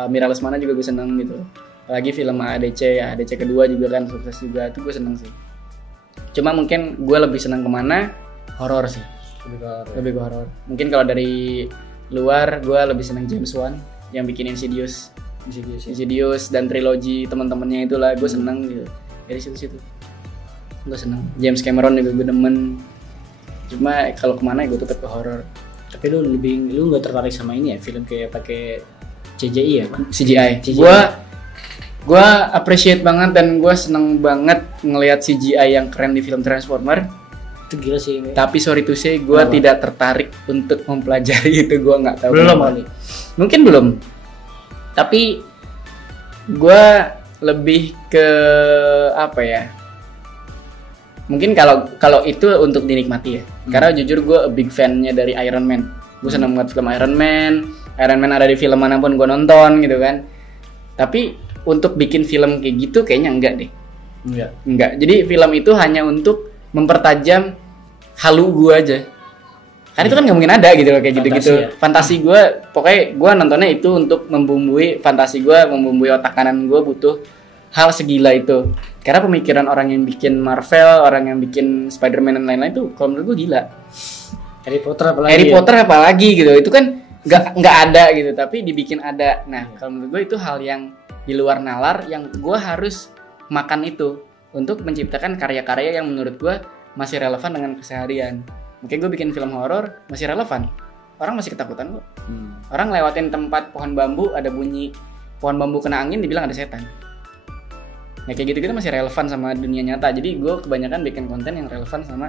Mira Lesmana juga gue seneng gitu. Apalagi film ADC kedua juga kan sukses juga. Itu gue seneng sih. Cuma mungkin gue lebih seneng kemana? Horor sih. Lebih ke horor. Mungkin kalau dari luar gue lebih seneng James Wan yang bikin Insidious dan trilogi teman-temannya itulah gue seneng gitu. Dari situ gue seneng. James Cameron juga gue demen. Cuma kalau kemana gue tetap ke horor. Tapi lu nggak tertarik sama ini ya, film kayak pakai CGI ya? CGI. Gue appreciate banget dan gue seneng banget ngelihat CGI yang keren di film Transformer. Itu gila sih. Tapi sorry to say gue tidak tertarik untuk mempelajari itu, gue nggak tahu. Belum kali. Mungkin belum. Tapi gue lebih ke apa ya? Mungkin kalau itu untuk dinikmati ya. Karena jujur gue big fan-nya dari Iron Man. Gue seneng banget film Iron Man ada di film manapun gue nonton gitu kan. Tapi untuk bikin film kayak gitu kayaknya enggak deh. Enggak. Jadi film itu hanya untuk mempertajam halu gue aja. Karena itu kan nggak mungkin ada gitu loh kayak gitu-gitu. Ya. Fantasi gue, pokoknya gue nontonnya itu untuk membumbui fantasi gue, membumbui otak kanan gue butuh hal segila itu. Karena pemikiran orang yang bikin Marvel, orang yang bikin Spider-Man dan lain-lain tuh kalau menurut gue gila. Harry Potter apalagi gitu. Itu kan nggak ada gitu, tapi dibikin ada. Nah, kalau menurut gue itu hal yang di luar nalar yang gue harus makan itu untuk menciptakan karya-karya yang menurut gue masih relevan dengan keseharian. Mungkin gue bikin film horor masih relevan. Orang masih ketakutan kok. Orang lewatin tempat pohon bambu ada bunyi pohon bambu kena angin dibilang ada setan. Nah kayak gitu-gitu masih relevan sama dunia nyata. Jadi gue kebanyakan bikin konten yang relevan sama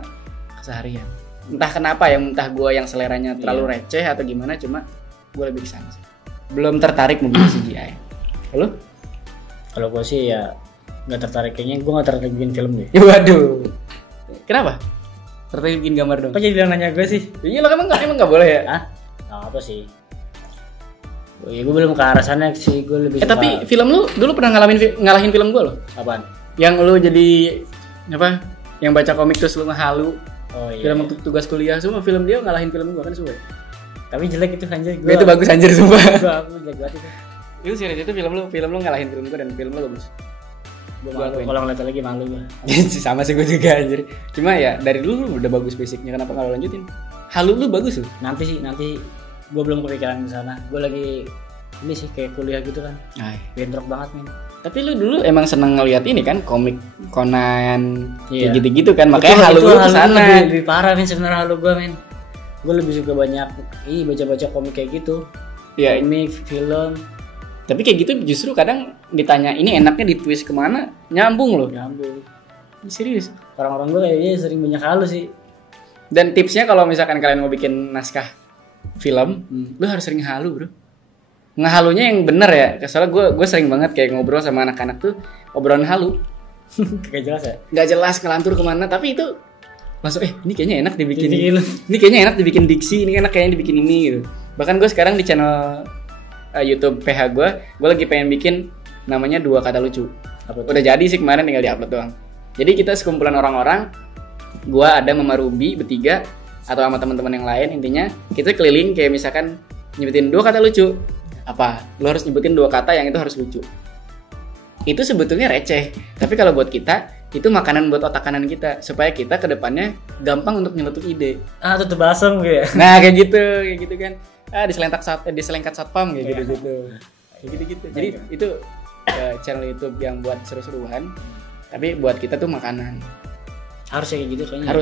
keseharian. Entah kenapa ya, entah gue yang seleranya terlalu receh atau gimana, cuma gue lebih ke sana sih. Belum tertarik mungkin CGI. Lo? Kalau gue sih ya nggak tertarik, kayaknya gue nggak tertarik bikin film deh. Ya waduh. Kenapa? Tertarik bikin gambar dong. Apa jadi nanya gue sih? Iya lo emang nggak boleh ya? Hah? Nah, apa sih? Ya gue belum ke arah sana sih, gue lebih suka... Tapi film lu dulu pernah ngalahin film gue loh. Apaan? Yang lu jadi apa? Yang baca komik terus lu ngehalu. Oh iya. Film untuk tugas kuliah, semua film dia ngalahin film gue kan semua. Tapi jelek itu anjir. Itu bagus anjir sumpah. Gue jelek banget itu. Itu serius, itu film lu ngalahin film gue dan film lu bagus. Gue malu, kalau ngeliat lagi malu gue. Sama sih gue juga anjir. Cuma ya dari dulu lu udah bagus basicnya, kenapa nggak lo lanjutin? Halu lu bagus loh. Nanti gue belum kepikiran ke sana. Gue lagi ini sih kayak kuliah gitu kan. Bentrok banget nih. Tapi lu dulu emang seneng ngeliat ini kan, komik Conan kayak gitu-gitu kan, makanya halu lu kesana. Lebih parah nih sebenarnya halu gue men. Gue lebih suka banyak baca-baca komik kayak gitu. Iya. Komik, film. Tapi kayak gitu justru kadang ditanya ini enaknya di twist kemana, nyambung loh. Nyambung. Serius. Orang-orang gue kayaknya sering banyak halu sih. Dan tipsnya kalau misalkan kalian mau bikin naskah film, lu harus sering halu bro. Ngehalunya yang bener ya. Soalnya gue sering banget kayak ngobrol sama anak-anak tuh obrolan halu. Gak jelas ya? Gak jelas ngelantur kemana, tapi itu langsung ini kayaknya enak dibikin ini kayaknya enak dibikin diksi, ini enak kayaknya dibikin ini gitu. Bahkan gue sekarang di channel YouTube PH gue lagi pengen bikin namanya 2 kata lucu. Udah jadi sih kemarin, tinggal diupload doang. Jadi kita sekumpulan orang-orang, gue ada sama Ruby bertiga atau sama teman-teman yang lain, intinya kita keliling kayak misalkan nyebutin 2 kata lucu. Apa? Lo harus nyebutin 2 kata yang itu harus lucu. Itu sebetulnya receh, tapi kalau buat kita itu makanan buat otak kanan kita supaya kita kedepannya gampang untuk nyeletuk ide. Tutup basem gitu ya. Nah kayak gitu kan. Diselengkat satpam kayak gitu. Kayak gitu. Jadi itu channel YouTube yang buat seru-seruan, tapi buat kita tuh makanan. Harus kayak gitu kayaknya.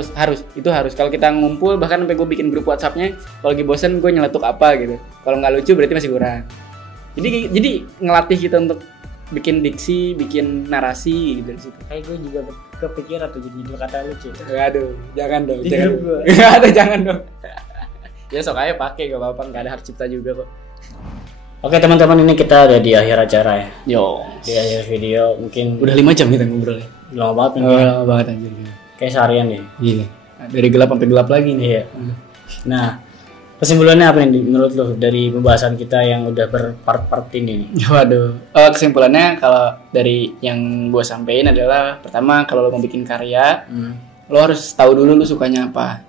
Harus. Kalau kita ngumpul, bahkan sampai gue bikin grup WhatsApp-nya, kalau lagi bosen gue nyeletuk apa gitu. Kalau nggak lucu berarti masih kurang. Jadi ngelatih kita untuk bikin diksi, bikin narasi gitu dari situ. Kayak gue juga kepikiran tuh jadi 2 kata lucu. Aduh, jangan dong. Jangan dong. Ya sok aja pakai, gak apa-apa, nggak ada hak cipta juga kok. Oke teman-teman, ini kita udah di akhir acara ya. Di akhir video mungkin udah 5 jam kita ngobrolnya. Lama banget nih. Lama banget anjir. Kayak seharian nih. Iya. Dari gelap sampai gelap lagi nih. Iya. Nah, kesimpulannya apa nih menurut lo dari pembahasan kita yang udah berpart-part ini? Waduh. Kesimpulannya kalau dari yang gue sampein adalah, pertama kalau lo mau bikin karya, lo harus tahu dulu lo sukanya apa.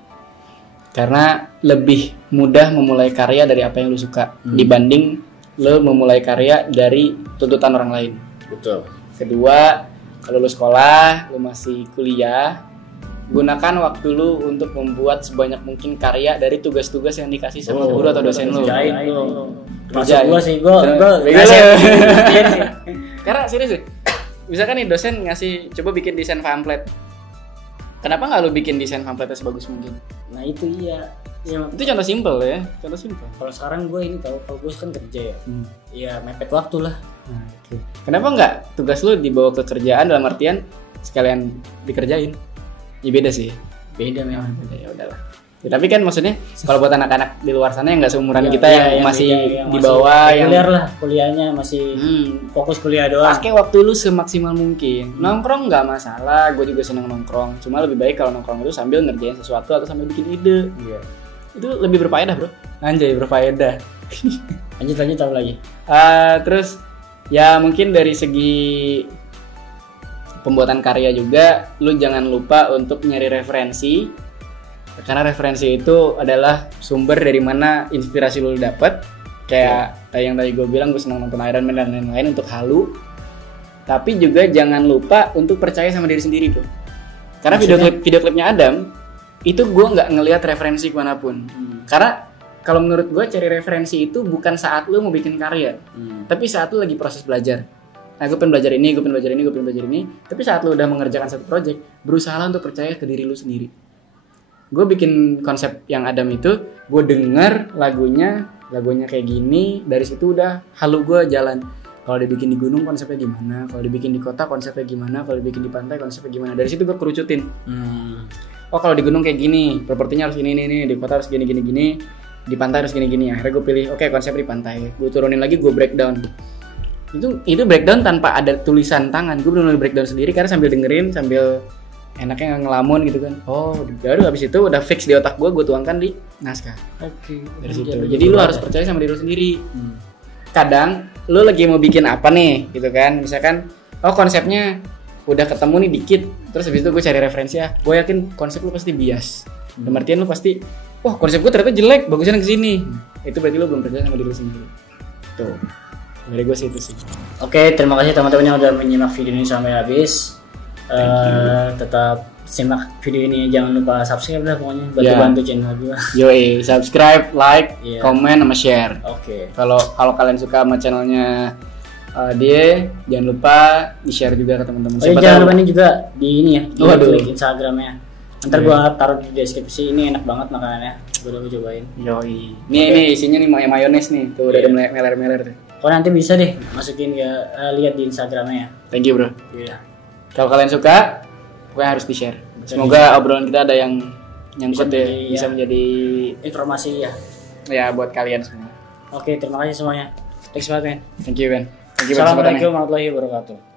Karena lebih mudah memulai karya dari apa yang lo suka dibanding lo memulai karya dari tuntutan orang lain. Betul. Kedua, kalau lo sekolah, lo masih kuliah, gunakan waktu lu untuk membuat sebanyak mungkin karya dari tugas-tugas yang dikasih sama guru atau dosen lu. Masuk gua sih, gua karena serius sih. Misalkan nih dosen ngasih coba bikin desain pamflet. Kenapa nggak lu bikin desain pamfletnya sebagus mungkin? Nah itu iya. Itu contoh simpel ya, contoh simpel. Kalau sekarang gue ini tahu, kalau gue kan kerja ya, ya mepet waktu lah. Kenapa nggak tugas lu dibawa ke kerjaan dalam artian sekalian dikerjain? Ya beda sih. Beda memang. Ya udahlah. Ya, tapi kan maksudnya kalau buat anak-anak di luar sana yang nggak seumuran kita yang masih di bawah, yang reguler lah kuliahnya masih fokus kuliah doang. Pakai waktu lu semaksimal mungkin. Nongkrong nggak masalah, gue juga seneng nongkrong. Cuma lebih baik kalau nongkrong itu sambil ngerjain sesuatu atau sambil bikin ide. Iya. Itu lebih berfaedah bro. Anjay berfaedah. Lanjut tahu lagi. Terus ya mungkin dari segi pembuatan karya juga, lu jangan lupa untuk nyari referensi, karena referensi itu adalah sumber dari mana inspirasi lu dapat. Kayak yang tadi gue bilang, gue senang nonton Iron Man dan lain-lain untuk halu. Tapi juga jangan lupa untuk percaya sama diri sendiri bro. Karena video klipnya Adam itu gue nggak ngelihat referensi kemanapun. Karena kalau menurut gue cari referensi itu bukan saat lu mau bikin karya, tapi saat lu lagi proses belajar. Nah, gue pengen belajar ini. Tapi saat lo udah mengerjakan satu project, berusaha untuk percaya ke diri lo sendiri. Gue bikin konsep yang Adam itu, gue denger lagunya kayak gini, dari situ udah halu gue jalan. Kalau dibikin di gunung konsepnya gimana, kalau dibikin di kota konsepnya gimana, kalau dibikin di pantai konsepnya gimana. Dari situ gue kerucutin. Oh kalau di gunung kayak gini, propertinya harus ini, di kota harus gini, di pantai harus gini. Akhirnya gue pilih, oke, konsep di pantai. Gue turunin lagi, gue breakdown. Itu breakdown tanpa ada tulisan tangan. Gue benar-benar breakdown sendiri karena sambil dengerin, sambil enaknya ngelamun gitu kan. Oh, baru habis itu udah fix di otak gue tuangkan di naskah. Oke. Dari situ. Jadi lu harus percaya sama diri lu sendiri. Kadang lu lagi mau bikin apa nih gitu kan. Misalkan konsepnya udah ketemu nih dikit, terus habis itu gue cari referensi ya. Gue yakin konsep lu pasti bias. Dalam artian lu pasti, wah konsep gue ternyata jelek, bagusnya ke sini. Itu berarti lu belum percaya sama diri lu sendiri. Tuh. Dari gue sih itu sih. Oke, terima kasih teman-teman yang udah menyimak video ini sampai habis. Tetap simak video ini, jangan lupa subscribe lah pokoknya, bantu channel gue. Yoi, subscribe, like, komen, sama share. Oke. Kalau kalian suka sama channelnya dia, jangan lupa di share juga ke teman-teman. Jangan lupa ini juga di ini ya, di link Instagramnya. Ntar gue taruh di deskripsi. Ini enak banget makanannya, gue udah cobain. Yoi. Ini isinya nih mayones nih, tuh udah ada meler-meler tuh. Kok nanti bisa deh masukin ke lihat di Instagramnya ya. Thank you bro. Iya. Kalau kalian suka, pokoknya harus di-share. Semoga obrolan kita ada yang nyangkut bisa menjadi informasi ya. Ya buat kalian semua. Oke, terima kasih semuanya. Thanks banget, Ben. Thank you, Ben. Assalamualaikum warahmatullahi wabarakatuh.